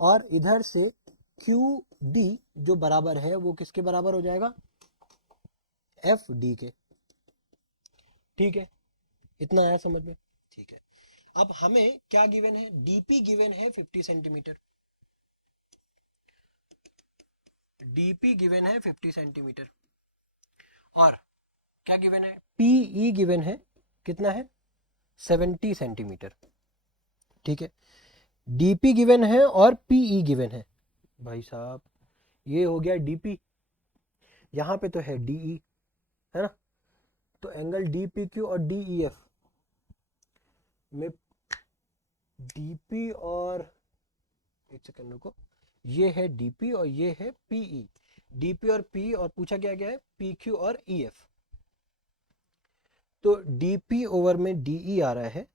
और इधर से क्यू डी जो बराबर है वो किसके बराबर हो जाएगा, एफ डी के। ठीक है, इतना आया समझ में। ठीक है, अब हमें क्या गिवन है, डीपी गिवन है 50 सेंटीमीटर, डीपी गिवन है 50 सेंटीमीटर, और क्या गिवन है, पीई गिवन है कितना है, 70 सेंटीमीटर। ठीक है, डीपी गिवन है और पीई गिवन है। भाई साहब ये हो गया डीपी, यहां पे तो है डीई, है ना, तो एंगल डी पी क्यू और डी ई एफ में डीपी और, एक सेकंड रुको, ये है डीपी और ये है पीई, डीपी और पी, और पूछा क्या गया है पी क्यू और ई एफ। तो डीपी ओवर में डीई आ रहा है,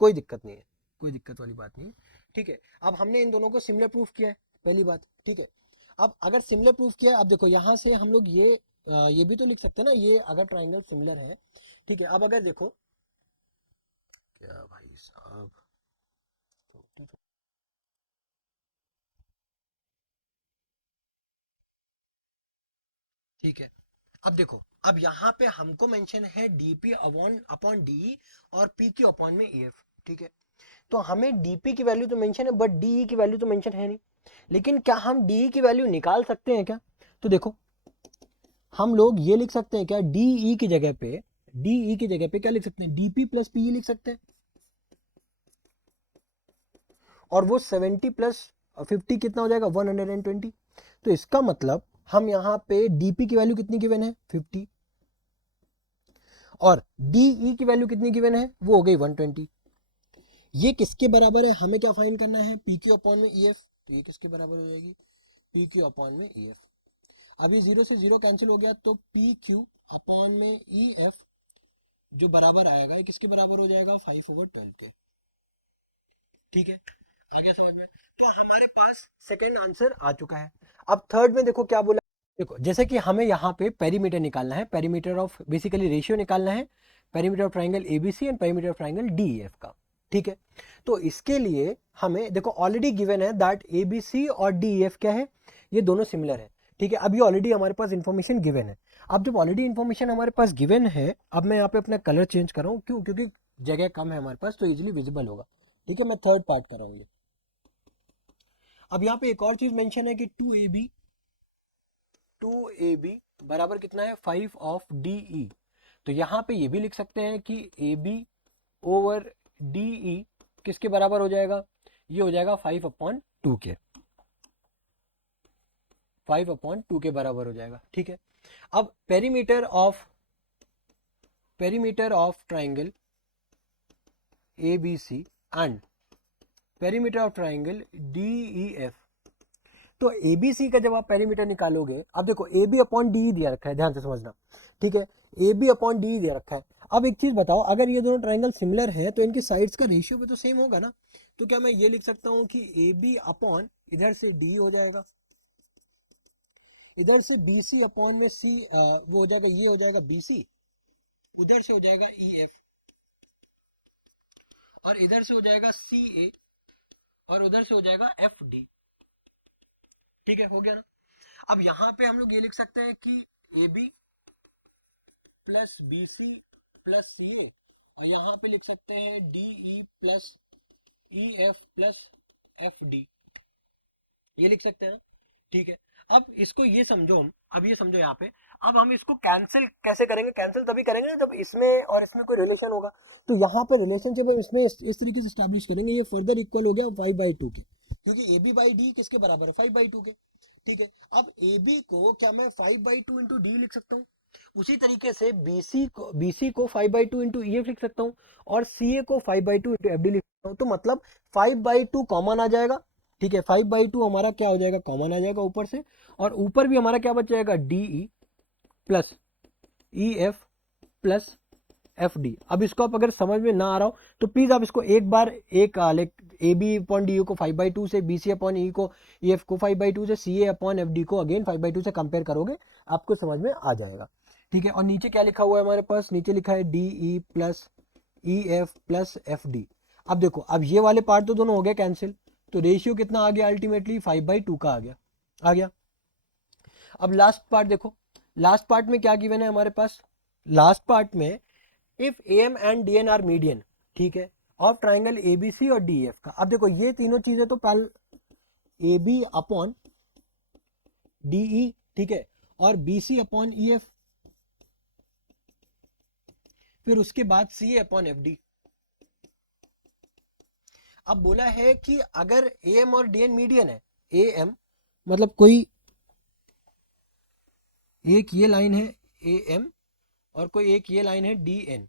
कोई दिक्कत नहीं है, कोई दिक्कत वाली बात नहीं है। ठीक है, अब हमने इन दोनों को सिमिलर प्रूफ किया है, पहली बात। ठीक है, अब अगर सिमिलर प्रूफ किया है, अब देखो यहां से हम लोग ये भी तो लिख सकते हैं ना, ये अगर ट्राइंगल सिमिलर है। ठीक है, अब अगर देखो, क्या भाई साहब, ठीक है, अब देखो, अब यहाँ पे हमको मेंशन है डीपी अपॉन अपॉन डी और पी क्यू अपॉन में ई एफ। ठीक है, तो हमें डीपी की वैल्यू तो मेंशन है बट डीई की वैल्यू तो मेंशन है नहीं। लेकिन क्या हम डीई की वैल्यू निकाल सकते हैं क्या, तो देखो हम लोग ये लिख सकते हैं क्या, डीई की जगह पे, डीई की जगह पे क्या लिख सकते हैं, डीपी प्लस पीई लिख सकते हैं, और वो 70 प्लस 50 कितना हो जाएगा, 120। तो इसका मतलब हम यहाँ पे डीपी की वैल्यू कितनी गिवन है, 50, और डीई की वैल्यू कितनी गिवन है, वो हो गई 120। ये किसके बराबर है, हमें क्या फाइंड करना है, पी क्यू अपॉन में ई एफ। तो ये किसके बराबर हो जाएगी, पी क्यू अपॉन में ई एफ। अभी जीरो से जीरो कैंसिल हो गया, तो पी क्यू अपॉन में ई एफ जो बराबर आएगा, ये किसके बराबर हो जाएगा, 5/12 के। ठीक है, आगे समझ में, तो हमारे पास सेकेंड आंसर आ चुका है। अब थर्ड में देखो क्या बोला, देखो जैसे कि हमें यहाँ पे पेरीमीटर निकालना है, पेरीमीटर ऑफ बेसिकली रेशियो निकालना है, perimeter of triangle ABC and perimeter of triangle DEF का। ठीक है, तो इसके लिए हमें देखो ऑलरेडी गिवन है दैट एबीसी और डीईएफ क्या है, ये दोनों सिमिलर है। ठीक है, अब ये ऑलरेडी हमारे पास इंफॉर्मेशन गिवन है। अब जब ऑलरेडी इंफॉर्मेशन हमारे पास गिवन है, अब मैं यहाँ पे अपना कलर चेंज कर रहा हूँ, क्यों, क्योंकि जगह कम है हमारे पास तो इजिली विजिबल होगा। ठीक है, मैं थर्ड पार्ट कर रहा हूँ ये। अब यहाँ पे एक और चीज मेंशन है कि टू ए बी बराबर कितना है, 5 ऑफ डी ई। तो यहाँ पे ये भी लिख सकते हैं कि ए बी ओवर डी ई किसके बराबर हो जाएगा, ये हो जाएगा 5/2 के, 5/2 के बराबर हो जाएगा। ठीक है, अब perimeter of triangle A B C and perimeter of triangle D E F. तो एबीसी का जब आप पेरीमीटर निकालोगे, अब देखो ए बी अपॉन डी दिया रखा है, ध्यान से समझना। ठीक है, ए बी अपॉन डी दिया रखा है। अब एक चीज बताओ, अगर ये दोनों ट्राइंगल सिमिलर है तो इनके साइड्स का रेशियो भी तो सेम होगा ना। तो क्या मैं ये लिख सकता हूँ कि ए बी अपॉन इधर से डी हो जाएगा, इधर से बी सी अपॉन में सी, वो हो जाएगा, ये हो जाएगा बी सी, उधर से हो जाएगा ई एफ, और इधर से हो जाएगा सी ए, और उधर से हो जाएगा एफ डी। ठीक है, हो गया ना। अब यहाँ पे हम लोग ये लिख सकते हैं कि ए b plus b c plus c a, और यहाँ पे लिख सकते हैं d e plus e f plus f d, ये लिख सकते हैं, ठीक है। अब इसको ये समझो, हम अब ये समझो यहाँ पे, अब हम इसको कैंसिल कैसे करेंगे, कैंसिल तभी करेंगे जब इसमें और इसमें कोई रिलेशन होगा। तो यहाँ पे रिलेशनशिप हम इसमें इस तरीके से स्टैब्लिश करेंगे, ये फर्दर इक्वल हो गया 5/2 के, क्योंकि ए बी बाई डी किसके बराबर है, 5/2 के, ठीक है। अब ए बी को क्या मैं 5/2 इंटू डी लिख सकता हूँ, उसी तरीके से बी सी को 5/2 इंटू ई एफ लिख सकता हूँ, और सी ए को 5/2 इंटू एफ डी लिख सकता हूँ। तो मतलब 5/2 कॉमन आ जाएगा, ठीक है, 5/2 हमारा क्या हो जाएगा, कॉमन आ जाएगा ऊपर से, और ऊपर भी हमारा क्या बच जाएगा, D e plus e f plus f D. अब इसको आप अगर समझ में ना आ रहा हो तो प्लीज आप इसको एक बार एक A B upon D U को 5/2 से, बी सी अपॉन ई को, ई एफ को 5/2 से, सी ए अपॉन एफ डी को अगेन 5/2 से कंपेयर करोगे, आपको समझ में आ जाएगा, ठीक है। और नीचे क्या लिखा हुआ है हमारे पास, नीचे लिखा है D e plus e f plus f D. अब देखो, अब ये वाले पार्ट तो दोनों हो गए कैंसिल, तो रेशियो कितना आ गया, अल्टीमेटली 5/2 का आ गया। अब लास्ट पार्ट देखो, लास्ट पार्ट में क्या गिवन है हमारे पास, लास्ट पार्ट में if A M and D N are median, ठीक है, of triangle A B C और डी एफ का। अब देखो ये तीनों चीजें तो पहले A B upon D E, ठीक है, और B C upon E F, फिर उसके बाद C A upon F D. अब बोला है कि अगर ए एम और डी एन मीडियन है, ए एम मतलब कोई एक ये लाइन है ए एम और कोई एक ये लाइन है डी एन।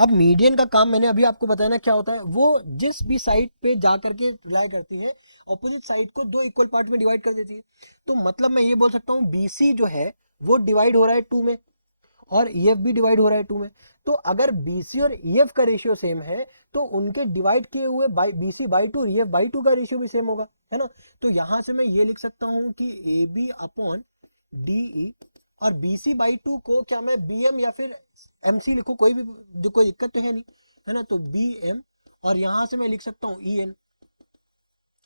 अब मीडियन का काम मैंने अभी आपको बताया ना क्या होता है, वो जिस भी साइड पे जा करके रिलाई करती है, ऑपोजिट साइड को दो इक्वल पार्ट में डिवाइड कर देती है। तो मतलब मैं ये बोल सकता हूँ बी सी जो है वो डिवाइड हो रहा है 2 में, और ई एफ भी डिवाइड हो रहा है 2 में। तो अगर बी सी और ई एफ का रेशियो सेम है तो उनके डिवाइड किए हुए B C by two, E F by two का रेशियो भी सेम होगा, है ना। तो यहां से मैं ये लिख सकता हूँ कि ए बी अपॉन डी ई, और बी सी बाई टू को क्या मैं बी एम या फिर एम सी लिखूं, कोई भी, जो कोई दिक्कत तो है नहीं, है ना। तो बी एम, और यहां से मैं लिख सकता हूँ ई एन,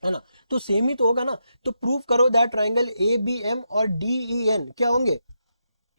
है ना। तो सेम ही तो होगा ना। तो प्रूव करो that triangle A B M और डी ई एन क्या होंगे,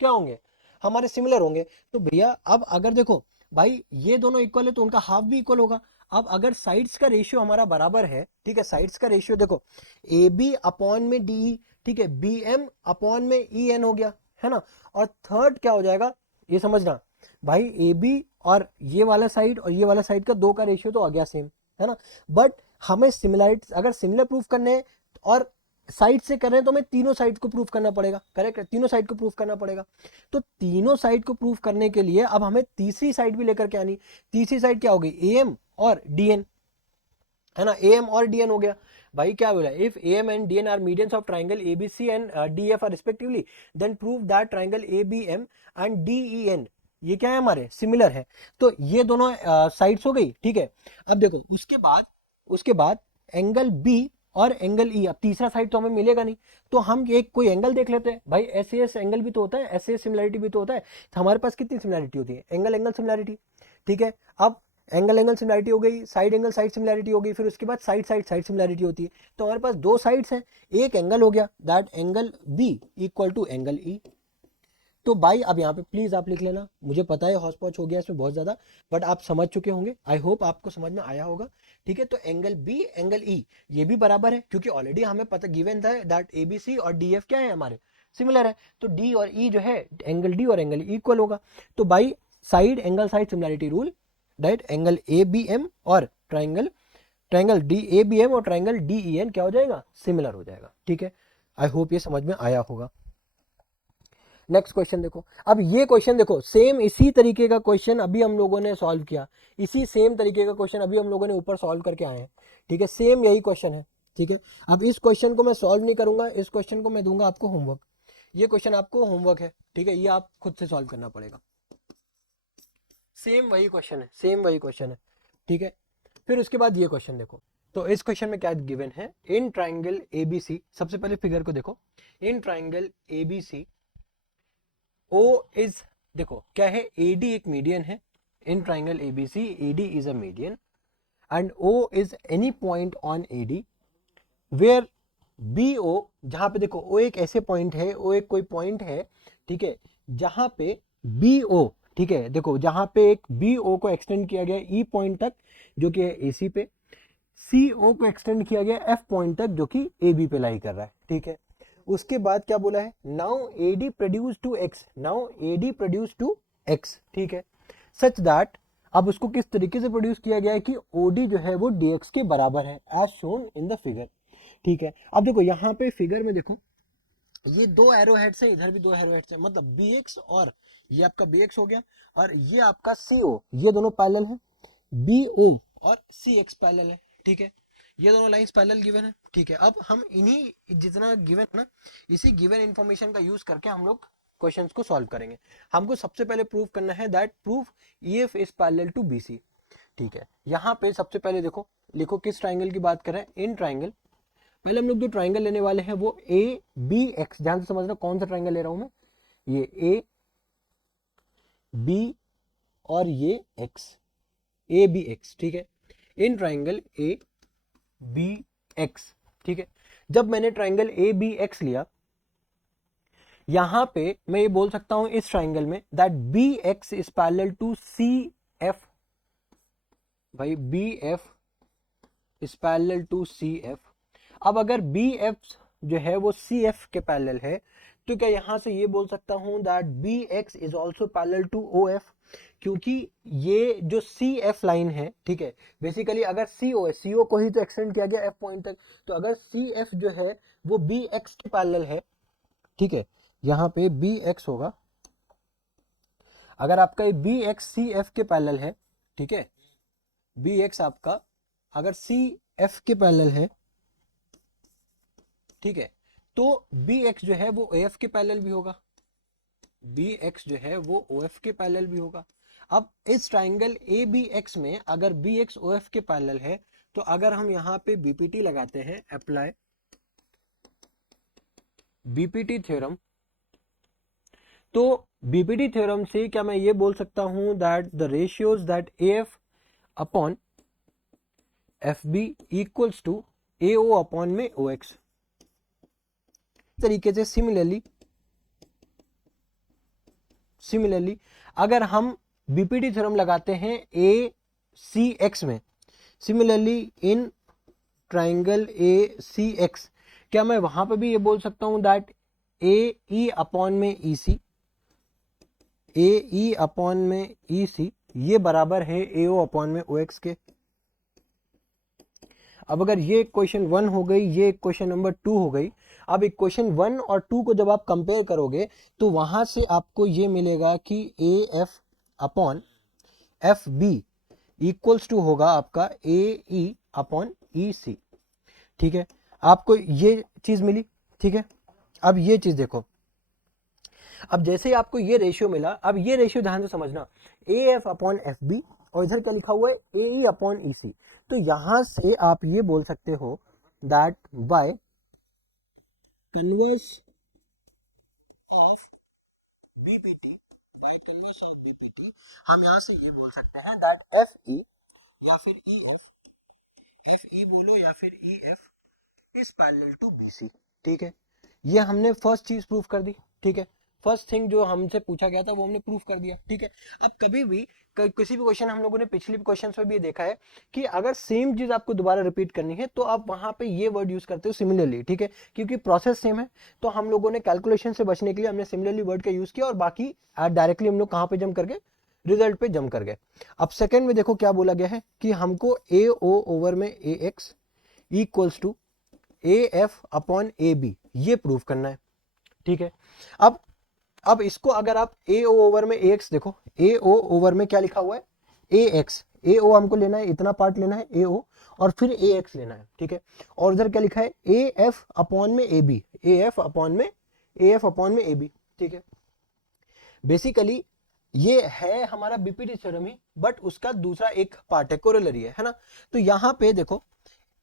क्या होंगे, हमारे सिमिलर होंगे। तो भैया अब अगर देखो भाई ये दोनों इक्वल है तो उनका हाफ भी इक्वल होगा। अब अगर साइड्स का रेशियो हमारा बराबर है, ठीक है, साइड्स का रेशियो देखो, ए बी अपॉन में डी, ठीक है, बी एम अपॉन में ई एन हो गया, है ना। और थर्ड क्या हो जाएगा, ये समझना भाई, ए बी और ये वाला साइड और ये वाला साइड का दो का रेशियो तो आ गया सेम, है ना। बट हमें सिमिलरिटी, अगर सिमिलर प्रूफ करने हैं और साइड से कर रहे हैं तो हमें तीनों साइड को प्रूफ करना पड़ेगा, करेक्ट है, तीनों साइड को प्रूफ करना पड़ेगा। तो तीनों साइड को प्रूफ करने के लिए अब हमें तीसरी साइड भी लेकर के आनी। तीसरी साइड क्या होगी, ए एम और डी एन, है ना, ए एम और डी एन हो गया। भाई क्या बोला, if A M and D N are medians of triangle A B C and D F are respectively, then prove that triangle A B M and D E N ये क्या है, हमारे similar है। तो ये दोनों साइड्स हो गई, ठीक है। अब देखो उसके बाद एंगल बी और एंगल ई, अब तीसरा साइड तो हमें मिलेगा नहीं, तो हम एक कोई एंगल देख लेते हैं। भाई एस एस एंगल भी तो होता है, एस एस सिमिलरिटी भी तो होता है। तो हमारे पास कितनी सिमिलरिटी होती है, एंगल एंगल सिमिलरिटी, ठीक है। अब एंगल एंगल सिमिलरिटी हो गई, साइड एंगल साइड सिमिलरिटी हो गई, फिर उसके बाद साइड साइड साइड सिमिलरिटी होती है। तो हमारे पास दो साइड्स हैं, एक एंगल हो गया, that angle B equal to angle E. तो भाई अब यहाँ पे प्लीज आप लिख लेना, मुझे पता है हौच पौच हो गया इसमें बहुत ज्यादा, बट आप समझ चुके होंगे, आई होप आपको समझ में आया होगा, ठीक है। तो एंगल बी एंगल ई ये भी बराबर है, क्योंकि ऑलरेडी हमें पता गिवन था दैट ए बी सी और डी एफ क्या है हमारे, सिमिलर है। तो डी और ई जो है एंगल डी और एंगल ई इक्वल होगा। तो भाई side angle side similarity rule, right, angle a B M और triangle triangle d A B M और ट्राइंगल डी ई एन क्या हो जाएगा, सिमिलर हो जाएगा, ठीक है। आई होप ये समझ में आया होगा। नेक्स्ट क्वेश्चन देखो, अब ये क्वेश्चन देखो, सेम इसी तरीके का क्वेश्चन अभी हम लोगों ने सॉल्व किया, इसी सेम तरीके का क्वेश्चन अभी हम लोगों ने ऊपर सॉल्व करके आए हैं, ठीक है, सेम यही क्वेश्चन है, ठीक है। अब इस क्वेश्चन को मैं सॉल्व नहीं करूंगा, इस क्वेश्चन को मैं दूंगा आपको होमवर्क। ये क्वेश्चन आपको होमवर्क है, ठीक है, ये आप खुद से सॉल्व करना पड़ेगा। सेम वही क्वेश्चन है, सेम वही क्वेश्चन है, ठीक है। फिर उसके बाद ये क्वेश्चन देखो, तो इस क्वेश्चन में क्या गिवन है, इन ट्राइंगल एबीसी, सबसे पहले फिगर को देखो, in triangle ABC O is, देखो क्या है, एडी एक मीडियन है, in triangle ABC AD is a median and O is any point on AD where B O, जहां पे देखो ओ एक ऐसे पॉइंट है, ओ एक कोई पॉइंट है, ठीक है, जहां पे बी ओ, ठीक है, देखो जहां पे एक बी ओ को एक्सटेंड किया गया ई पॉइंट तक जो कि है ए सी पे, सी ओ को एक्सटेंड किया गया एफ पॉइंट तक जो कि ए बी पे लाई कर रहा है, ठीक है। उसके बाद क्या बोला है, now A D produce to X, now A D produce to X, ठीक है, सच दैट, अब उसको किस तरीके से प्रोड्यूस किया गया है कि ओडी जो है वो डीएक्स के बराबर है as shown in the figure, ठीक है। अब देखो यहाँ पे फिगर में देखो ये दो एरो हेड्स है, इधर भी दो एरो हेड्स है, मतलब बी एक्स और ये आपका बी एक्स हो गया, और ये आपका सी ओ, ये दोनों पैरेलल है, बी ओ और सी एक्स पैरेलल है, ठीक है, ये दोनों लाइंस पैरेलल गिवन है, ठीक है। अब हम इन्हीं जितना गिवन है ना, इसी गिवन इंफॉर्मेशन का यूज करके हम लोग क्वेश्चंस को सॉल्व करेंगे। हमको सबसे पहले प्रूव करना है that proof EF is parallel to BC, ठीक है। यहाँ पे सबसे पहले देखो, लिखो किस ट्राइंगल की बात कर रहे हैं, इन ट्राइंगल। पहले हम लोग जो ट्राइंगल लेने वाले हैं वो ए बी एक्स, ध्यान से समझना कौन सा ट्राइंगल ले रहा हूं मैं, ये ए बी और ये एक्स, ए बी एक्स, ठीक है, in triangle A B X, ठीक है। जब मैंने ट्राइंगल ए बी एक्स लिया, यहां पे मैं ये बोल सकता हूं इस ट्राइंगल में that B x is parallel to C f, भाई b f is parallel to C F. अब अगर बी एफ जो है वो सी एफ के पैरेलल है, तो क्या यहां से ये बोल सकता हूं that B x is also parallel to O F, क्योंकि ये जो सी एफ लाइन है, ठीक है, बेसिकली अगर सी ओ है, सी ओ को ही तो एक्सटेंड किया गया एफ पॉइंट तक, तो अगर सी एफ जो है वो बी एक्स के पैरेलल है, ठीक है, यहाँ पे बी एक्स होगा, अगर आपका बी एक्स सी एफ के पैरेलल है, ठीक है, बी एक्स आपका अगर सी एफ के पैरेलल है, ठीक है, तो बी एक्स जो है वो ओ एफ के पैरेलल भी होगा, बी एक्स जो है वो ओ एफ के पैरेलल भी होगा। अब इस ट्राइंगल ए बी एक्स में अगर बी एक्स ओ एफ के पैरेलल है, तो अगर हम यहाँ पे बीपीटी लगाते हैं, अप्लाई बीपीटी थ्योरम, तो बीपीटी थ्योरम से क्या मैं ये बोल सकता हूं that the ratios that A F upon F B equals to A O upon में ओ एक्स। तरीके से सिमिलरली अगर हम बीपीटी थ्योरम लगाते हैं ए सी एक्स में, similarly in triangle A C X, क्या मैं वहां पे भी ये बोल सकता हूं दैट ए ई अपॉन में ई सी, ए ई अपॉन में ई सी ये बराबर है ए ओ अपॉन में ओ एक्स के। अब अगर ये क्वेश्चन 1 हो गई, ये क्वेश्चन नंबर 2 हो गई, अब एक क्वेश्चन 1 और 2 को जब आप कंपेयर करोगे तो वहां से आपको ये मिलेगा कि A F upon F B equals to होगा आपका ए ई अपॉन ई सी, ठीक है, आपको ये चीज मिली, ठीक है। अब ये चीज देखो, अब जैसे आपको ये रेशियो मिला, अब ये रेशियो ध्यान से समझना, A F upon F B और इधर क्या लिखा हुआ है ए ई अपॉन ई सी, तो यहां से आप ये बोल सकते हो that by converse of BPT, by converse of BPT हम यहां से ये बोल सकते हैं दैट एफ ई या फिर ई एफ, एफ ई बोलो या फिर E F is parallel to BC, ठीक है। ये हमने फर्स्ट चीज प्रूफ कर दी, ठीक है, फर्स्ट थिंग जो हमसे पूछा गया था वो हमने प्रूफ कर दिया, ठीक है। अब कभी भी किसी भी क्वेश्चन, हम लोगों ने पिछले क्वेश्चन में भी देखा है कि अगर सेम चीज आपको दोबारा रिपीट करनी है तो आप वहां पे ये वर्ड यूज करते हो सिमिलरली, ठीक है, क्योंकि प्रोसेस सेम है, तो हम लोगों ने कैलकुलेशन से बचने के लिए हमने सिमिलरली वर्ड का यूज किया और बाकी डायरेक्टली हम लोग कहां पे जंप करके रिजल्ट पे जंप कर गए। अब सेकंड में देखो क्या बोला गया है कि हमको ए ओ ओवर में a x equals to a F upon a b ये प्रूव करना है, ठीक है। अब इसको अगर आप ए ओ ओवर में ए एक्स देखो, ए ओ ओवर में क्या लिखा हुआ है ए एक्स, ए ओ हमको लेना है, इतना पार्ट लेना है ए ओ और फिर ए एक्स लेना है, ठीक है, और इधर क्या लिखा है ए एफ अपॉन में A B, A F upon में ए बी, ठीक है। बेसिकली ये है हमारा बीपीटी थ्योरम ही, बट उसका दूसरा एक पार्ट है, कोरोलरी है ना। तो यहां पे देखो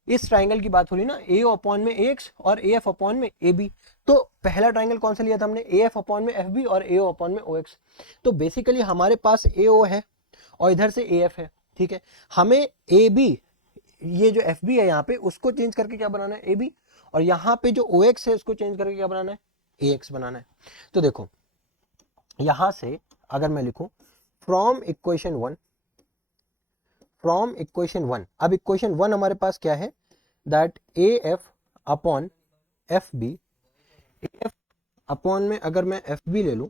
इस ट्राइंगल की बात हो रही ना, ए अपॉन में ए एक्स और ए एफ अपॉन में ए बी, तो पहला ट्राइंगल कौन सा लिया था हमने, ए एफ अपॉन में एफ बी और ए अपॉन में ओ एक्स। तो बेसिकली हमारे पास ए ओ है और इधर से ए एफ है, ठीक है, हमें ए बी ये जो एफ बी है यहाँ पे उसको चेंज करके क्या बनाना है ए बी, और यहाँ पे जो ओ एक्स है उसको चेंज करके क्या बनाना है ए एक्स बनाना है। तो देखो यहां से अगर मैं लिखूं फ्रॉम इक्वेशन वन, अब इक्वेशन वन हमारे पास क्या है, that A F upon F B, F upon में अगर मैं एफ बी ले लूं,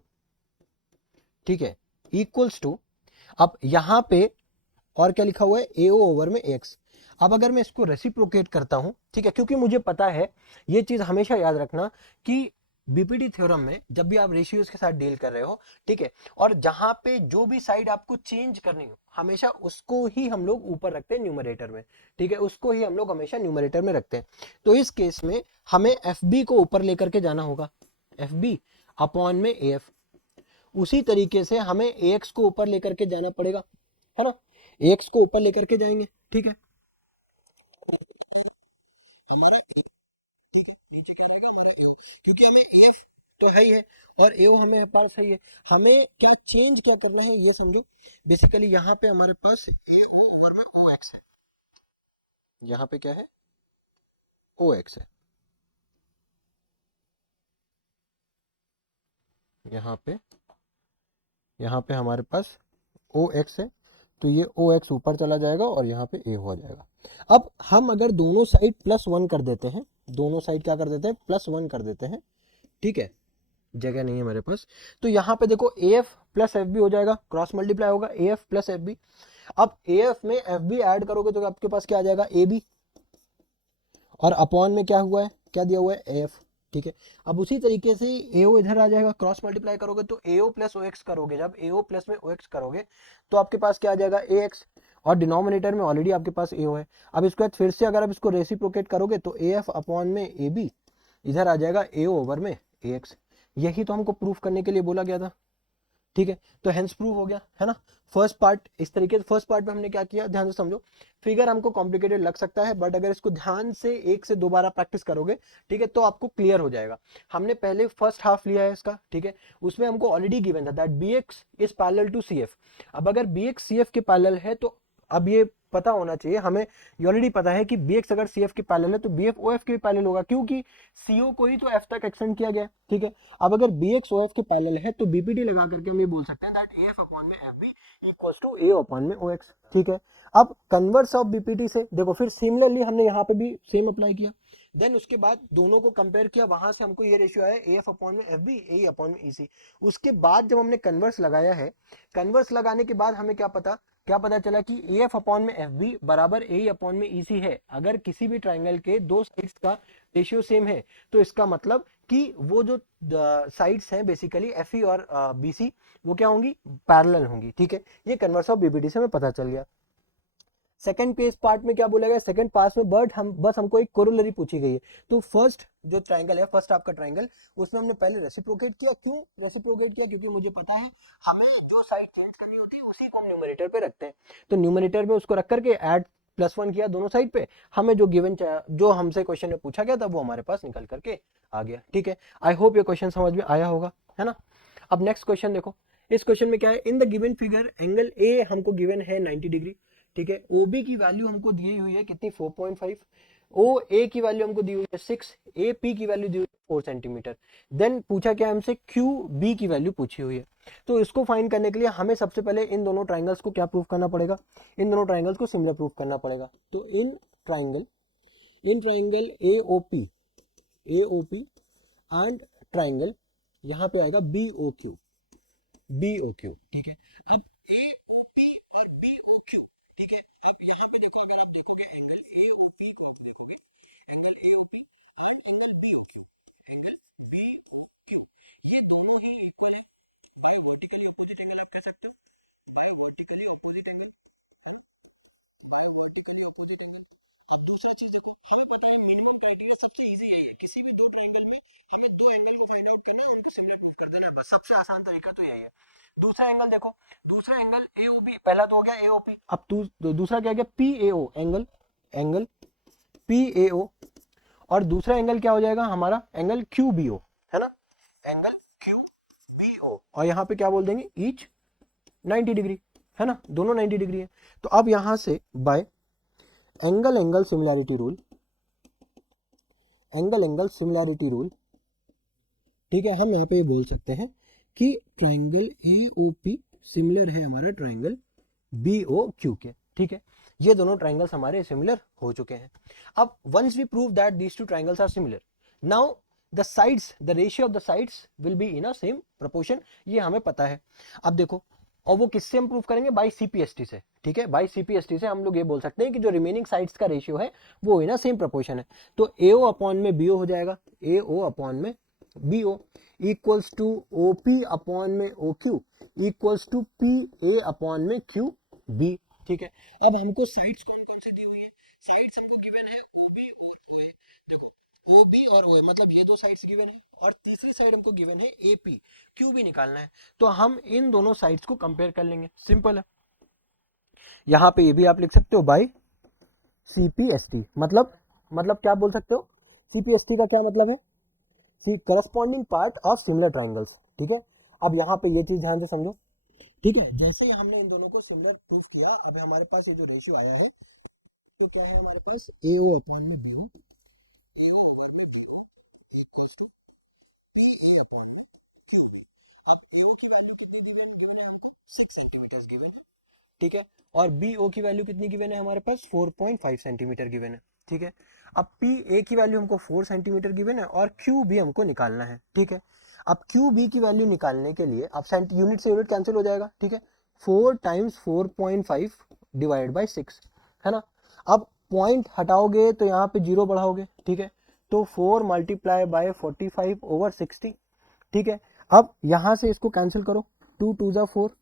ठीक है, इक्वल्स टू, अब यहां पे और क्या लिखा हुआ है, ए ओवर में एक्स। अब अगर मैं इसको रेसिप्रोकेट करता हूं, ठीक है, क्योंकि मुझे पता है, ये चीज हमेशा याद रखना कि बीपीटी थ्योरम में जब भी आप रेशियोज के साथ डील कर रहे हो, ठीक है, और जहां पे जो भी साइड आपको चेंज करनी हो, हमेशा उसको ही हम लोग ऊपर रखते हैं न्यूमरेटर में, ठीक है, उसको ही हम लोग हमेशा न्यूमरेटर में रखते हैं। तो इस केस में हमें एफ बी को ऊपर लेकर के जाना होगा, एफ बी अपॉन में ए एफ। उसी तरीके से हमें ए एक्स को ऊपर लेकर के जाना पड़ेगा, है ना, एक्स को ऊपर लेकर के जाएंगे, ठीक है, हमारा ए, ठीक है, नीचे क्या रहेगा हमारा ए, क्योंकि हमें एफ तो है ही है और ए हमें पास है ही है, हमें क्या चेंज क्या करना है ये समझो। बेसिकली यहाँ पे हमारे पास ए ओवर में ओ एक्स है, यहाँ पे क्या है, ओ एक्स है, यहाँ पे हमारे पास ओ एक्स है, तो ये ओ एक्स ऊपर चला जाएगा और यहाँ पे ए हो जाएगा। अब हम अगर दोनों साइड प्लस वन कर देते हैं, दोनों साइड क्या कर देते हैं, प्लस वन कर देते हैं, ठीक है, जगह नहीं है मेरे पास, तो यहाँ पे देखो A F plus F B हो जाएगा, क्रॉस मल्टीप्लाई होगा A F plus F B. अब ए एफ में एफ बी ऐड करोगे तो आपके पास क्या आ जाएगा, ए बी, और अपॉन में क्या हुआ है, क्या दिया हुआ है, ए एफ, ठीक है। अब उसी तरीके से एओ इधर आ जाएगा, क्रॉस मल्टीप्लाई करोगे तो एओ प्लस ओ एक्स करोगे, जब एओ प्लस में ओ एक्स करोगे तो आपके पास क्या आ जाएगा, ए एक्स, और डिनोमिनेटर में ऑलरेडी आपके पास एओ है। अब इसके बाद फिर से अगर आप इसको रेसिप्रोकेट करोगे तो ए एफ अपॉन में ए बी, इधर आ जाएगा एओ ओवर में ए एक्स। यही तो हमको प्रूफ करने के लिए बोला गया था, ठीक है, तो हेंस प्रूव हो गया, है ना। फर्स्ट पार्ट इस तरीके से, फर्स्ट पार्ट में हमने क्या किया, ध्यान से समझो, फिगर हमको कॉम्प्लिकेटेड लग सकता है बट अगर इसको ध्यान से एक से दो बार प्रैक्टिस करोगे, ठीक है, तो आपको क्लियर हो जाएगा। हमने पहले फर्स्ट हाफ लिया है इसका, ठीक है, उसमें हमको ऑलरेडी गिवन था that B x is parallel to C F. अब अगर बी एक्स सी एफ के पैरेलल है तो अब ये पता होना चाहिए हमें, ये ऑलरेडी पता है कि बी एक्स अगर सी एफ के पैरेलल है तो बी एफ ओ एफ के भी पैरेलल होगा, क्योंकि सीओ को ही तो एफ तक एक्सटेंड किया गया है, ठीक है। अब अगर बी एक्स ओ एफ के पैरेलल है तो बीपीटी लगा करके हम ये बोल सकते हैं दैट ए एफ अपॉन में F B equals to A upon में ओ एक्स, ठीक है। अब कन्वर्स ऑफ बीपीटी से देखो, फिर सिमिलरली हमने यहाँ पे भी सेम अप्लाई किया, देन उसके बाद दोनों को कंपेयर किया, वहां से हमको ये रेशियो आया ए एफ अपॉन में एफ बी, ए अपॉन में ई सी। उसके बाद जब हमने कन्वर्स लगाया है, कन्वर्स लगाने के बाद हमें क्या पता चला कि ए एफ अपॉन में एफ बी बराबर ए अपॉन में ई सी है। अगर किसी भी ट्राइंगल के दो साइड्स का रेशियो सेम है तो इसका मतलब कि वो जो साइड्स हैं बेसिकली एफ ई और बी सी, वो क्या होंगी, पैरेलल होंगी, ठीक है। ये कन्वर्स ऑफ बीपीटी से हमें पता चल गया। सेकंड पेज पार्ट में क्या बोला गया, सेकंड पार्ट में बट हम बस हमको एक कोरोलरी पूछी गई है। तो फर्स्ट जो ट्राइंगल है, फर्स्ट आपका ट्राइंगल, उसमें हमने पहले रेसिप्रोकेट किया। क्यों रेसिप्रोकेट किया, क्योंकि मुझे पता है हमें जो साइड चेंज करनी होती है उसी को हम न्यूमरेटर पे रखते हैं। तो न्यूमरेटर में उसको रख करके ऐड प्लस वन किया दोनों साइड पे, हमें जो गिवन जो हमसे क्वेश्चन में पूछा गया था वो हमारे पास निकल करके आ गया, ठीक है। आई होप ये क्वेश्चन समझ में आया होगा, है ना। अब नेक्स्ट क्वेश्चन देखो, इस क्वेश्चन में क्या है, इन the given figure angle A हमको गिवन है 90 डिग्री, ठीक है। OB की वैल्यू हमको दी हुई है कितनी, 4.5। OA की वैल्यू हमको दी हुई है 6, AP की वैल्यू दी हुई है 4 सेंटीमीटर। देन पूछा क्या हमसे, QB की वैल्यू पूछी हुई है। तो इसको फाइंड करने के लिए हमें सबसे पहले इन दोनों ट्राइंगल्स को क्या प्रूफ करना पड़ेगा, इन दोनों ट्राइंगल्स को सिमिलर प्रूफ करना पड़ेगा। तो in triangle AOP and triangle यहाँ पे आएगा BOQ, ठीक है। अब AOP और BOQ, ठीक है। अब यहाँ पे देखो, अगर आप देखोगे एंगल AOP को आप देखोगे, एंगल AOP और एंगल BOQ, एंगल BOQ, ये दोनों ही इक्वल है, बाय वर्टिकली अपोजिट एंगल कह सकते हो, by vertically opposite angle, vertically opposite angle. अब दूसरा चीज देखो, हमें पता है मिनिमम क्राइटेरिया सबसे इजी यही है, किसी भी दो ट्राइंगल में हमें दो एंगल को फाइंड आउट करना है, उनको सिमिलर प्रूफ कर देना है, बस सबसे आसान तरीका तो यही है। दूसरा एंगल देखो, दूसरा एंगल AOB, पहला तो हो गया AOP, अब दूसरा क्या गया, PAO, एंगल PAO, और दूसरा एंगल क्या हो जाएगा हमारा, एंगल QBO, है ना, एंगल QBO, और यहाँ पे क्या बोल देंगे, ईच 90 डिग्री, है ना, दोनों 90 डिग्री है। तो अब यहां से बाय एंगल सिमिलैरिटी रूल, ठीक है, हम यहाँ पे बोल सकते हैं कि ट्राइंगल AOP सिमिलर है हमारा ट्राइंगल BOQ के, ठीक है। ये दोनों ट्राइंगल्स हमारे सिमिलर हो चुके हैं। अब once we prove that these two triangles are similar, now the sides, the ratio of the sides will be in a same proportion, ये हमें पता है। अब देखो, और वो किससे हम प्रूव करेंगे? बाई CPST से, ठीक है। बाई CPST से हम लोग ये बोल सकते हैं कि जो रिमेनिंग साइड्स का रेशियो है वो इन अ सेम प्रोपोर्शन है। तो AO अपॉन में BO हो जाएगा, AO अपॉन में BO equals to OP upon में OQ equals to PA upon में QB, ठीक है। अब हमको साइड्स कौन कौन सी दी हुई है? साइड्स हमको गिवन है OB और OA। देखो OB और OA मतलब ये दो साइड्स गिवन है, और तीसरी साइड हमको गिवन है AP, QB निकालना है। तो हम इन दोनों साइड्स को कंपेयर कर लेंगे, सिंपल है। यहाँ पे ये भी आप लिख सकते हो बाई CPST, मतलब क्या बोल सकते हो? CPST का क्या मतलब है? See corresponding part of similar triangles, ठीक है। अब यहाँ पे ये चीज ध्यान से समझो, ठीक है। जैसे ही हमने इन दोनों को सिमिलर प्रूव किया, अब हमारे पास ये जो रेशियो आया है, तो क्या है हमारे पास? AO अपॉन में BO, AO ओवर में BO equals to PA upon में QB। अब AO की वैल्यू कितनी गिवन है हमको? 6 सेंटीमीटर गिवन है, ठीक है। और BO की वैल्यू कितनी गिवन है हमारे पास? 4.5 सेंटीमीटर गिवन है, ठीक है। अब PA की वैल्यू हमको 4 सेंटीमीटर गिवन है, और QB हमको निकालना है, ठीक है। अब QB की वैल्यू निकालने के लिए अब यूनिट से यूनिट कैंसिल हो जाएगा, ठीक है। 4 टाइम्स 4.5 डिवाइड बाई 6, है ना। अब पॉइंट हटाओगे तो यहाँ पे जीरो बढ़ाओगे, ठीक है। तो 4 मल्टीप्लाई बाय 45 ओवर 60, ठीक है। अब यहां से इसको कैंसिल करो, 2 2 जा 4,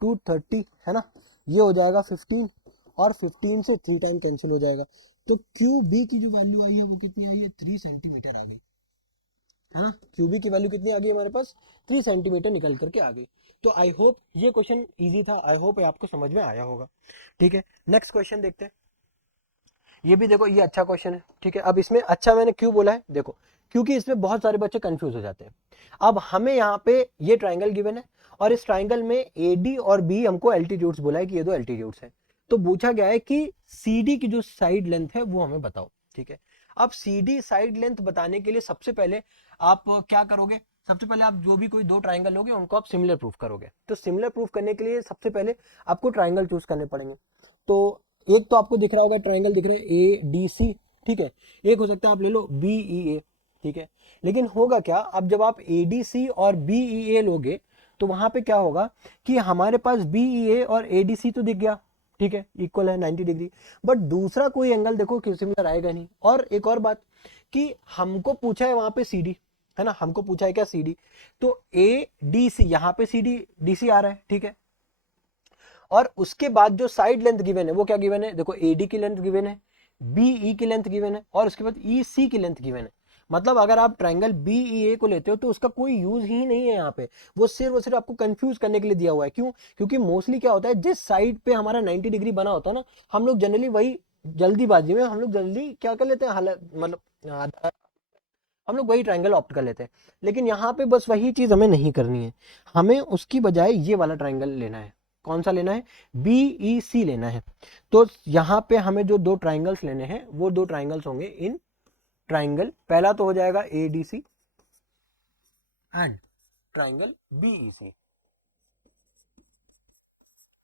230, है ना। ये हो जाएगा 15, और 15 से 3 टाइम कैंसिल हो जाएगा। तो QB की जो वैल्यू आई है वो कितनी आई है? 3 सेंटीमीटर आ गई, है ना। QB की वैल्यू कितनी आ गई हमारे पास? 3 सेंटीमीटर निकल करके आ गई। तो आई होप ये क्वेश्चन इजी था, आई होप आपको समझ में आया होगा, ठीक है। नेक्स्ट क्वेश्चन देखते हैं। ये भी देखो, ये अच्छा क्वेश्चन है, ठीक है। अब इसमें अच्छा मैंने क्यों बोला है? देखो, क्योंकि इसमें बहुत सारे बच्चे कंफ्यूज हो जाते हैं। अब हमें यहाँ पे ये ट्राइंगल गिवन है, और इस ट्राइंगल में AD और B हमको एल्टीट्यूड्स बोला है कि ये दो एल्टीट्यूड्स है। तो पूछा गया है कि CD की जो साइड लेंथ है वो हमें बताओ, ठीक है। अब CD साइड लेंथ बताने के लिए सबसे पहले आप क्या करोगे? सबसे पहले आप जो भी कोई दो ट्राइंगल लोगे उनको आप सिमिलर प्रूफ करोगे। तो सिमिलर प्रूफ करने के लिए सबसे पहले आपको ट्राइंगल चूज करने पड़ेंगे। तो एक तो आपको दिख रहा होगा, ट्राइंगल दिख रहा है ADC, ठीक है। एक हो सकता है आप ले लो BEA, ठीक है। लेकिन होगा क्या, अब जब आप ADC और BEA लोगे तो वहां पे क्या होगा कि हमारे पास BEA और ADC तो दिख गया, ठीक है, इक्वल है 90 डिग्री, बट दूसरा कोई एंगल देखो कि सिमिलर आएगा नहीं। और एक और बात कि हमको पूछा है वहां पे CD, है ना, हमको पूछा है क्या? CD। तो ADC, यहाँ पे CD DC आ रहा है, ठीक है। और उसके बाद जो साइड लेंथ गिवन है वो क्या गिवन है? देखो, AD की लेंथ गिवन है, BE की लेंथ गिवन है, और उसके बाद EC की लेंथ गिवन है। मतलब अगर आप ट्राइंगल BEA को लेते हो तो उसका कोई यूज ही नहीं है यहाँ पे, वो सिर्फ आपको कंफ्यूज करने के लिए दिया हुआ है। क्यों? क्योंकि मोस्टली क्या होता है, जिस साइड पे हमारा 90 डिग्री बना होता है ना, हम लोग जनरली वही जल्दीबाजी में हम लोग जल्दी क्या कर लेते हैं, मतलब हम लोग वही ट्राइंगल ऑप्ट कर लेते हैं। लेकिन यहाँ पे बस वही चीज हमें नहीं करनी है, हमें उसकी बजाय ये वाला ट्राइंगल लेना है। कौन सा लेना है? BEC लेना है। तो यहाँ पे हमें जो दो ट्राइंगल्स लेने हैं वो दो ट्राइंगल्स होंगे इन ट्राइंगल, पहला तो हो जाएगा ADC and triangle BEC,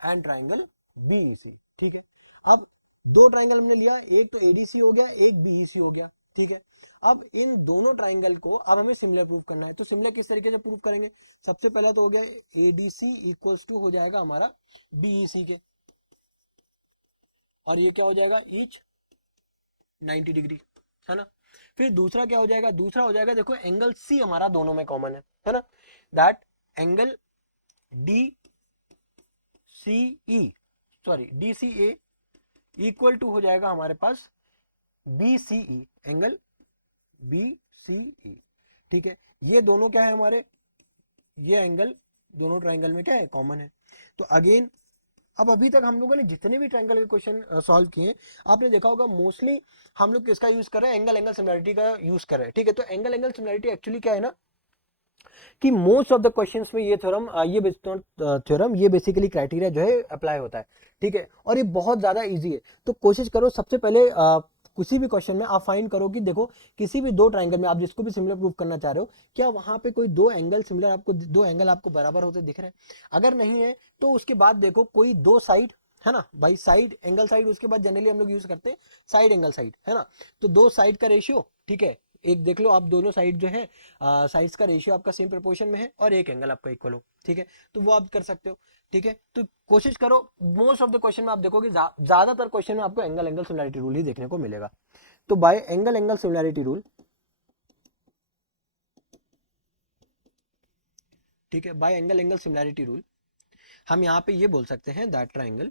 and triangle BEC, ठीक है। अब दो ट्राइंगल हमने लिया, एक तो ADC हो गया, एक BEC हो गया, ठीक है। अब इन दोनों ट्राइंगल को अब हमें सिमिलर प्रूफ करना है। तो सिमिलर किस तरीके से प्रूफ करेंगे? सबसे पहला तो हो गया ADC इक्वल्स टू हो जाएगा हमारा BEC के, और ये क्या हो जाएगा? ईच 90 डिग्री, है ना। फिर दूसरा क्या हो जाएगा? दूसरा हो जाएगा, देखो एंगल C हमारा दोनों में कॉमन है ना, that angle DCA equal to हो जाएगा हमारे पास BCE, एंगल BCE, ठीक है। ये दोनों क्या है हमारे, ये एंगल दोनों ट्राइंगल में क्या है? कॉमन है। तो अगेन, अब अभी तक हम लोगों ने जितने भी ट्राइंगल के क्वेश्चन सॉल्व किए, आपने देखा होगा मोस्टली हम लोग किसका यूज कर रहे हैं? एंगल सिमिलरिटी का यूज कर रहे हैं, ठीक है। तो एंगल सिमिलरिटी एक्चुअली क्या है ना, कि मोस्ट ऑफ द क्वेश्चंस में ये थ्योरम, ये बेसिकली क्राइटेरिया जो है अप्लाई होता है, ठीक है। और ये बहुत ज्यादा इजी है। तो कोशिश करो सबसे पहले किसी भी क्वेश्चन में आप फाइंड करो कि देखो किसी भी दो ट्राइंगल में आप जिसको भी सिमिलर प्रूफ करना चाह रहे हो, क्या वहां पे कोई दो एंगल सिमिलर, आपको दो एंगल आपको बराबर होते दिख रहे हैं? अगर नहीं है तो उसके बाद देखो कोई दो साइड है ना भाई, साइड एंगल साइड, उसके बाद जनरली हम लोग यूज करते हैं साइड एंगल साइड, है ना। तो दो साइड का रेशियो, ठीक है, एक देख लो आप दोनों साइड जो है साइड्स का रेशियो आपका सेम प्रोपोर्शन में है और एक एंगल आपका इक्वल हो, ठीक है, तो वो आप कर सकते हो, ठीक है। तो कोशिश करो, मोस्ट ऑफ द क्वेश्चन में आप देखोगे ज्यादातर क्वेश्चन में आपको एंगल एंगल सिमिलरिटी रूल ही देखने को मिलेगा। तो by angle angle similarity rule, ठीक है, by angle angle similarity rule हम यहाँ पे ये बोल सकते हैं that triangle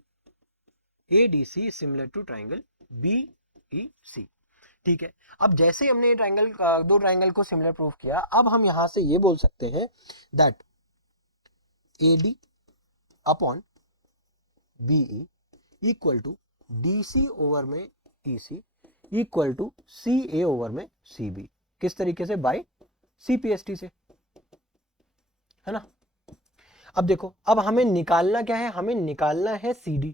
ADC is similar to triangle BEC, ठीक है। अब जैसे ही हमने ये ट्राइंगल दो ट्राइंगल को सिमिलर प्रूफ किया, अब हम यहां से ये बोल सकते हैं that AD upon BE equal to DC over में EC equal to CA over में CB। किस तरीके से? बाय CPST से, है ना। अब देखो, अब हमें निकालना क्या है? हमें निकालना है CD।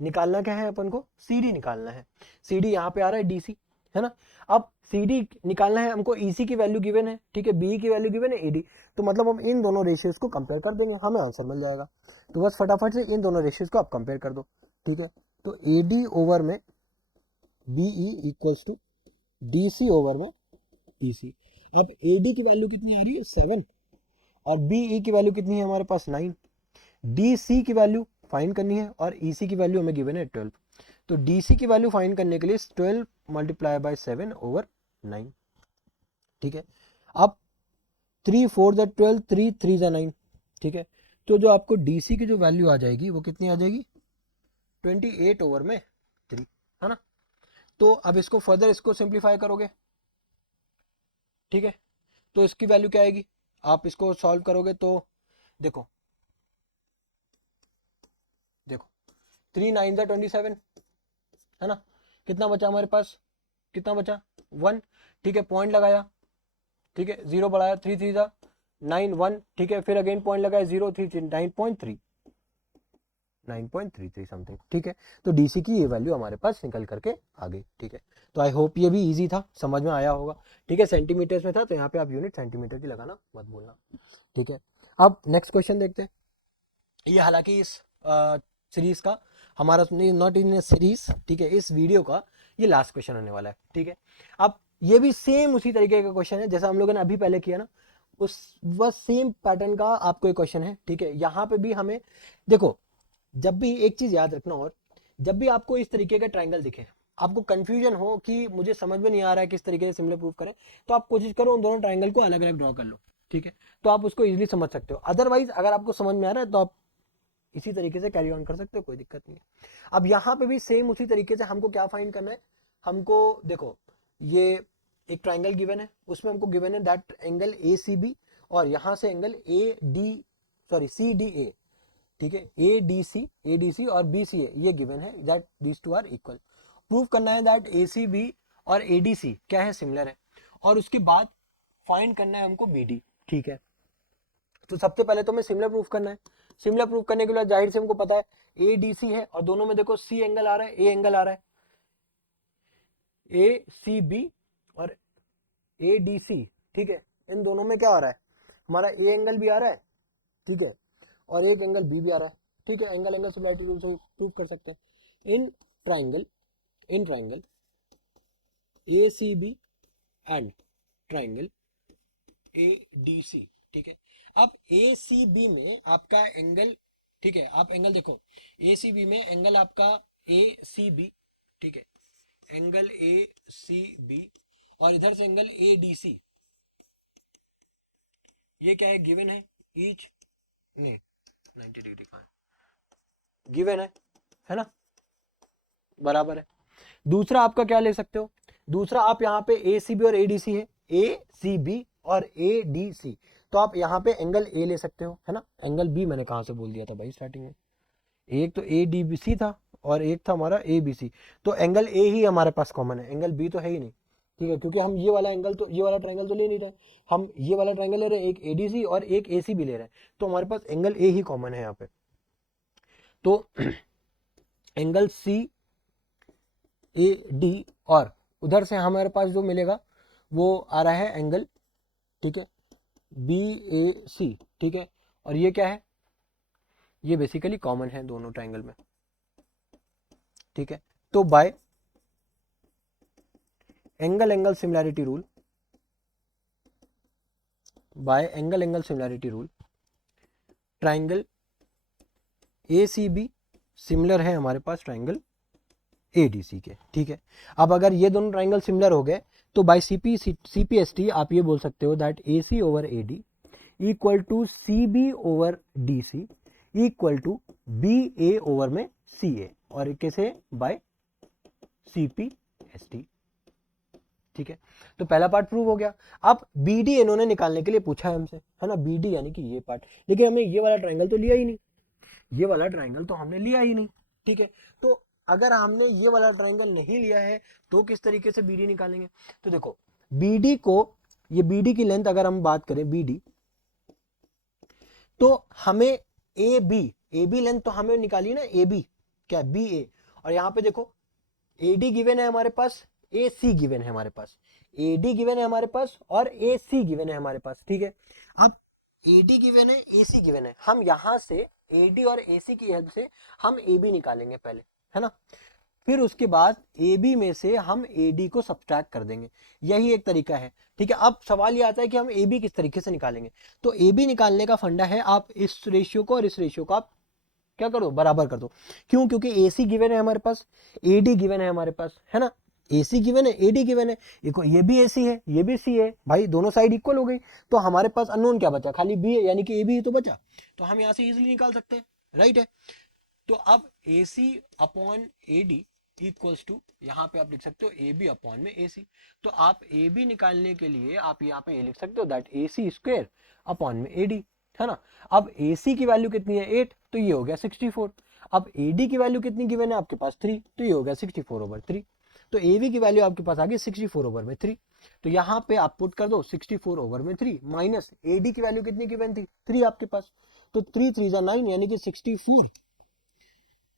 निकालना क्या है अपन को? CD निकालना है। CD यहाँ पे आ रहा है DC, है ना। अब CD निकालना है हमको, EC की वैल्यू गिवन है, ठीक है, BE की वैल्यू गिवन है AD, तो मतलब हम इन दोनों रेशियोज को कंपेयर कर देंगे, हमें आंसर मिल जाएगा। तो बस फटाफट से इन दोनों रेशियोज को आप कंपेयर कर दो, ठीक है। तो AD ओवर में BE equals to DC over में EC। अब AD की वैल्यू कितनी आ रही है? 7, और BE की वैल्यू कितनी है हमारे पास? 9। DC की वैल्यू फाइंड करनी है और EC की वैल्यू हमें गिवन है 12। तो DC की वैल्यू फाइंड करने के लिए 12 मल्टीप्लाई बाय 7 ओवर 9, ठीक है। अब 3 4 द 12, 3 3 द 9, ठीक है। तो जो आपको DC की जो वैल्यू आ जाएगी वो कितनी आ जाएगी? 28 ओवर में 3, है ना। तो अब इसको फर्दर इसको सिंप्लीफाई करोगे, ठीक है, तो इसकी वैल्यू क्या आएगी? आप इसको सॉल्व करोगे तो देखो, देखो 3 9 द 27, है ना। कितना बचा हमारे पास? कितना बचा? 1, ठीक है, पॉइंट लगाया, ठीक है, 0 बढ़ाया, 3 3 जा 9 1, ठीक है, फिर अगेन पॉइंट लगाया, 0 3 9.3 9.33 समथिंग, ठीक है। तो DC की ये वैल्यू हमारे पास निकल करके आ गई, ठीक है। तो आई होप ये भी इजी था, समझ में आया होगा, ठीक है। सेंटीमीटर्स में था तो यहाँ पे आप यूनिट सेंटीमीटर की लगाना मत भूलना, ठीक है। अब नेक्स्ट क्वेश्चन देखते हैं। ये हालांकि इस सीरीज का हमारा नॉट इन सीरीज, ठीक है, इस वीडियो का ये लास्ट क्वेश्चन होने वाला है, ठीक है। अब ये भी सेम उसी तरीके का क्वेश्चन है जैसा हम लोगों ने अभी पहले किया ना, उस बस सेम पैटर्न का आपको एक क्वेश्चन है, ठीक है। यहाँ पे भी हमें देखो, जब भी एक चीज याद रखना, और जब भी आपको इस तरीके का ट्राइंगल दिखे, आपको कंफ्यूजन हो कि मुझे समझ में नहीं आ रहा है किस तरीके से सिमिलर प्रूफ करें, तो आप कोशिश करो उन दोनों ट्राइंगल को अलग अलग ड्रॉ कर लो, ठीक है, तो आप उसको इजीली समझ सकते हो। अदरवाइज अगर आपको समझ में आ रहा है तो आप इसी तरीके से कैरी ऑन कर सकते हो, कोई दिक्कत नहीं है। अब यहाँ पे भी सेम उसी तरीके से हमको क्या फाइंड करना है? हमको देखो, ये एक ट्राइंगल गिवन है, उसमें हमको गिवन है दैट एंगल ACB, और यहां से एंगल CDA, ठीक है, ADC और BCA ये गिवन है that these two are equal. Prove करना है दैट ACB और ADC क्या है? सिमिलर है, और उसके बाद फाइंड करना है हमको BD, ठीक है। तो सबसे पहले तो हमें सिमिलर प्रूफ करना है। सिमिलर प्रूफ करने के लिए जाहिर से हमको पता है ADC है, और दोनों में देखो C एंगल आ रहा है, A एंगल आ रहा है, ACB और ADC, ठीक है। इन दोनों में क्या आ रहा है? हमारा A एंगल भी आ रहा है, ठीक है, और एक एंगल B भी आ रहा है, ठीक है। एंगल एंगल सिमिलरिटी रूल से प्रूव कर सकते हैं। In triangle ACB and triangle ADC, ठीक है। अब ACB में आपका एंगल, ठीक है, आप एंगल देखो, ACB में एंगल आपका ACB, ठीक है, एंगल ACB, और इधर से एंगल ADC, ये क्या है? गिवन है, ईच ने 90 डिग्री का गिवन है ना, बराबर है। दूसरा आपका क्या ले सकते हो? दूसरा आप यहाँ पे ACB और ADC है, ACB और ADC, तो आप यहाँ पे एंगल A ले सकते हो, है ना। एंगल B मैंने कहाँ से बोल दिया था भाई स्टार्टिंग में? एक तो ADBC था और एक था हमारा ABC, तो एंगल A ही हमारे पास कॉमन है, एंगल B तो है ही नहीं, ठीक है, क्योंकि हम ये वाला एंगल तो, ये वाला ट्रायंगल तो ले नहीं रहे, हम ये वाला ट्रायंगल ले रहे हैं, एक ADC और एक ACB ले रहे हैं, तो हमारे पास एंगल A ही कॉमन है यहाँ पे। तो एंगल CAD और उधर से हमारे पास जो मिलेगा वो आ रहा है एंगल, ठीक है, BAC, ठीक है। और ये क्या है, ये बेसिकली कॉमन है दोनों ट्राइंगल में, ठीक है। तो by angle similarity rule, bye angle similarity rule triangle ACB similar है हमारे पास ट्राइंगल ADC के, ठीक है। अब अगर ये दोनों ट्राइंगल सिमिलर हो गए तो बाय CPST आप ये बोल सकते हो that AC over AD equal to CB over DC equal to BA over में CA, और कैसे, बाय CPST, ठीक है। तो पहला पार्ट प्रूव हो गया। अब BD इन्होंने निकालने के लिए पूछा है हमसे, है ना, BD यानी कि ये पार्ट, लेकिन हमने ये वाला ट्राइंगल तो लिया ही नहीं, ये वाला ट्राइंगल तो हमने लिया ही नहीं, ठीक है। तो अगर हमने ये वाला ट्राइंगल नहीं लिया है तो किस तरीके से BD निकालेंगे? तो देखो BD को, ये BD की लेंथ अगर हम बात करें BD, तो हमें AB लेंथ तो हमें निकाली ना, AB क्या, BA, और यहां पे देखो AD गिवन है हमारे पास, AC गिवन है हमारे पास, AD गिवन है हमारे पास और AC गिवन है हमारे पास, ठीक है। अब AD गिवन है, AC गिवन है, हम यहां से AD और AC की हेल्प से हम AB निकालेंगे पहले, है ना, फिर उसके बाद AB में से हम AD को सब्ट्रैक्ट कर देंगे, यही एक तरीका है, ठीक है। अब सवाल ये आता है कि हम AB किस तरीके से निकालेंगे। तो AB निकालने का फंडा है, आप इस रेशियो को और इस रेशियो को आप क्या करो, बराबर कर दो। क्यों? क्योंकि AC गिवन है हमारे पास, AD गिवन है हमारे पास, है ना, AC गिवन है, AD गिवन है, ये भी AC है, ये भी C है, भाई दोनों साइड इक्वल हो गई, तो हमारे पास अननोन क्या बचा, खाली B है, यानी कि AB ही तो बचा, तो हम यहाँ से इजीली निकाल सकते हैं, राइट है। तो अब AC upon AD equals to, यहाँ पे आप लिख सकते हो AB अपॉन में AC। तो आप AB निकालने के लिए आप यहाँ पे ये लिख सकते हो दैट AC स्क्वायर अपॉन में AD, है ना। अब AC की वैल्यू कितनी है 8, तो ये हो गया 64। अब AD की वैल्यू कितनी गिवन है आपके पास 3, तो ये हो गया 64 ओवर 3। तो AB की वैल्यू आपके पास आ गई 64 ओवर में 3। तो यहाँ पे आप पुट कर दो 64 ओवर में 3 माइनस AD की वैल्यू कितनी गिवन थी 3 आपके पास, तो 3 3 9 यानी कि 64,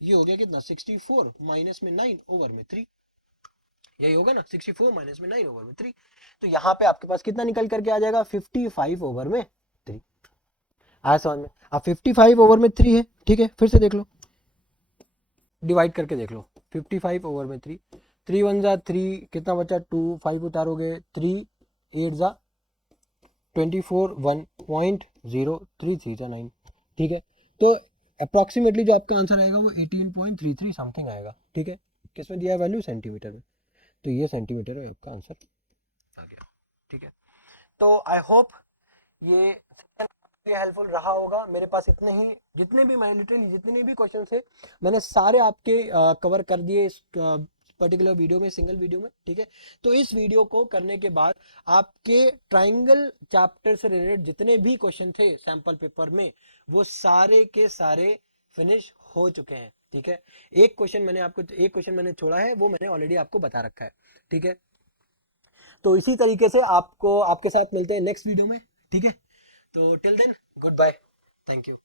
ये हो गया कितना 64 माइनस में 9 ओवर में 3, यही होगा ना 64 माइनस में 9 ओवर में 3। तो यहाँ पे आपके पास कितना निकल करके आ जाएगा 55 ओवर में 3, आया समझ में। अब 55 ओवर में 3 है, ठीक है, फिर से देख लो, डिवाइड करके देख लो, 55 ओवर में 3, 3 1 जा 3, कितना बचा 2, 5 उतारोगे 3 8 जा 24, 1.033 जा 9, ठीक है। तो अप्रोक्सीमेटली जो आपका आंसर आएगा वो 18.33 समथिंग आएगा, ठीक है। किसमें दिया है वैल्यू, सेंटीमीटर में, तो ये सेंटीमीटर में आपका आंसर आ गया, ठीक है। तो आई होप ये हेल्पफुल रहा होगा। मेरे पास इतने ही, जितने भी मैं लिटरली जितने भी क्वेश्चन थे मैंने सारे आपके कवर कर दिए इस पर्टिकुलर वीडियो में, सिंगल वीडियो में, ठीक है। तो इस वीडियो को करने के बाद आपके ट्राइंगल चैप्टर से रिलेटेड जितने भी क्वेश्चन थे सैंपल पेपर में वो सारे के सारे फिनिश हो चुके हैं, ठीक है। एक क्वेश्चन मैंने छोड़ा है, वो मैंने ऑलरेडी आपको बता रखा है, ठीक है। तो इसी तरीके से आपको आपके साथ मिलते हैं नेक्स्ट वीडियो में, ठीक है। तो till then goodbye, thank you.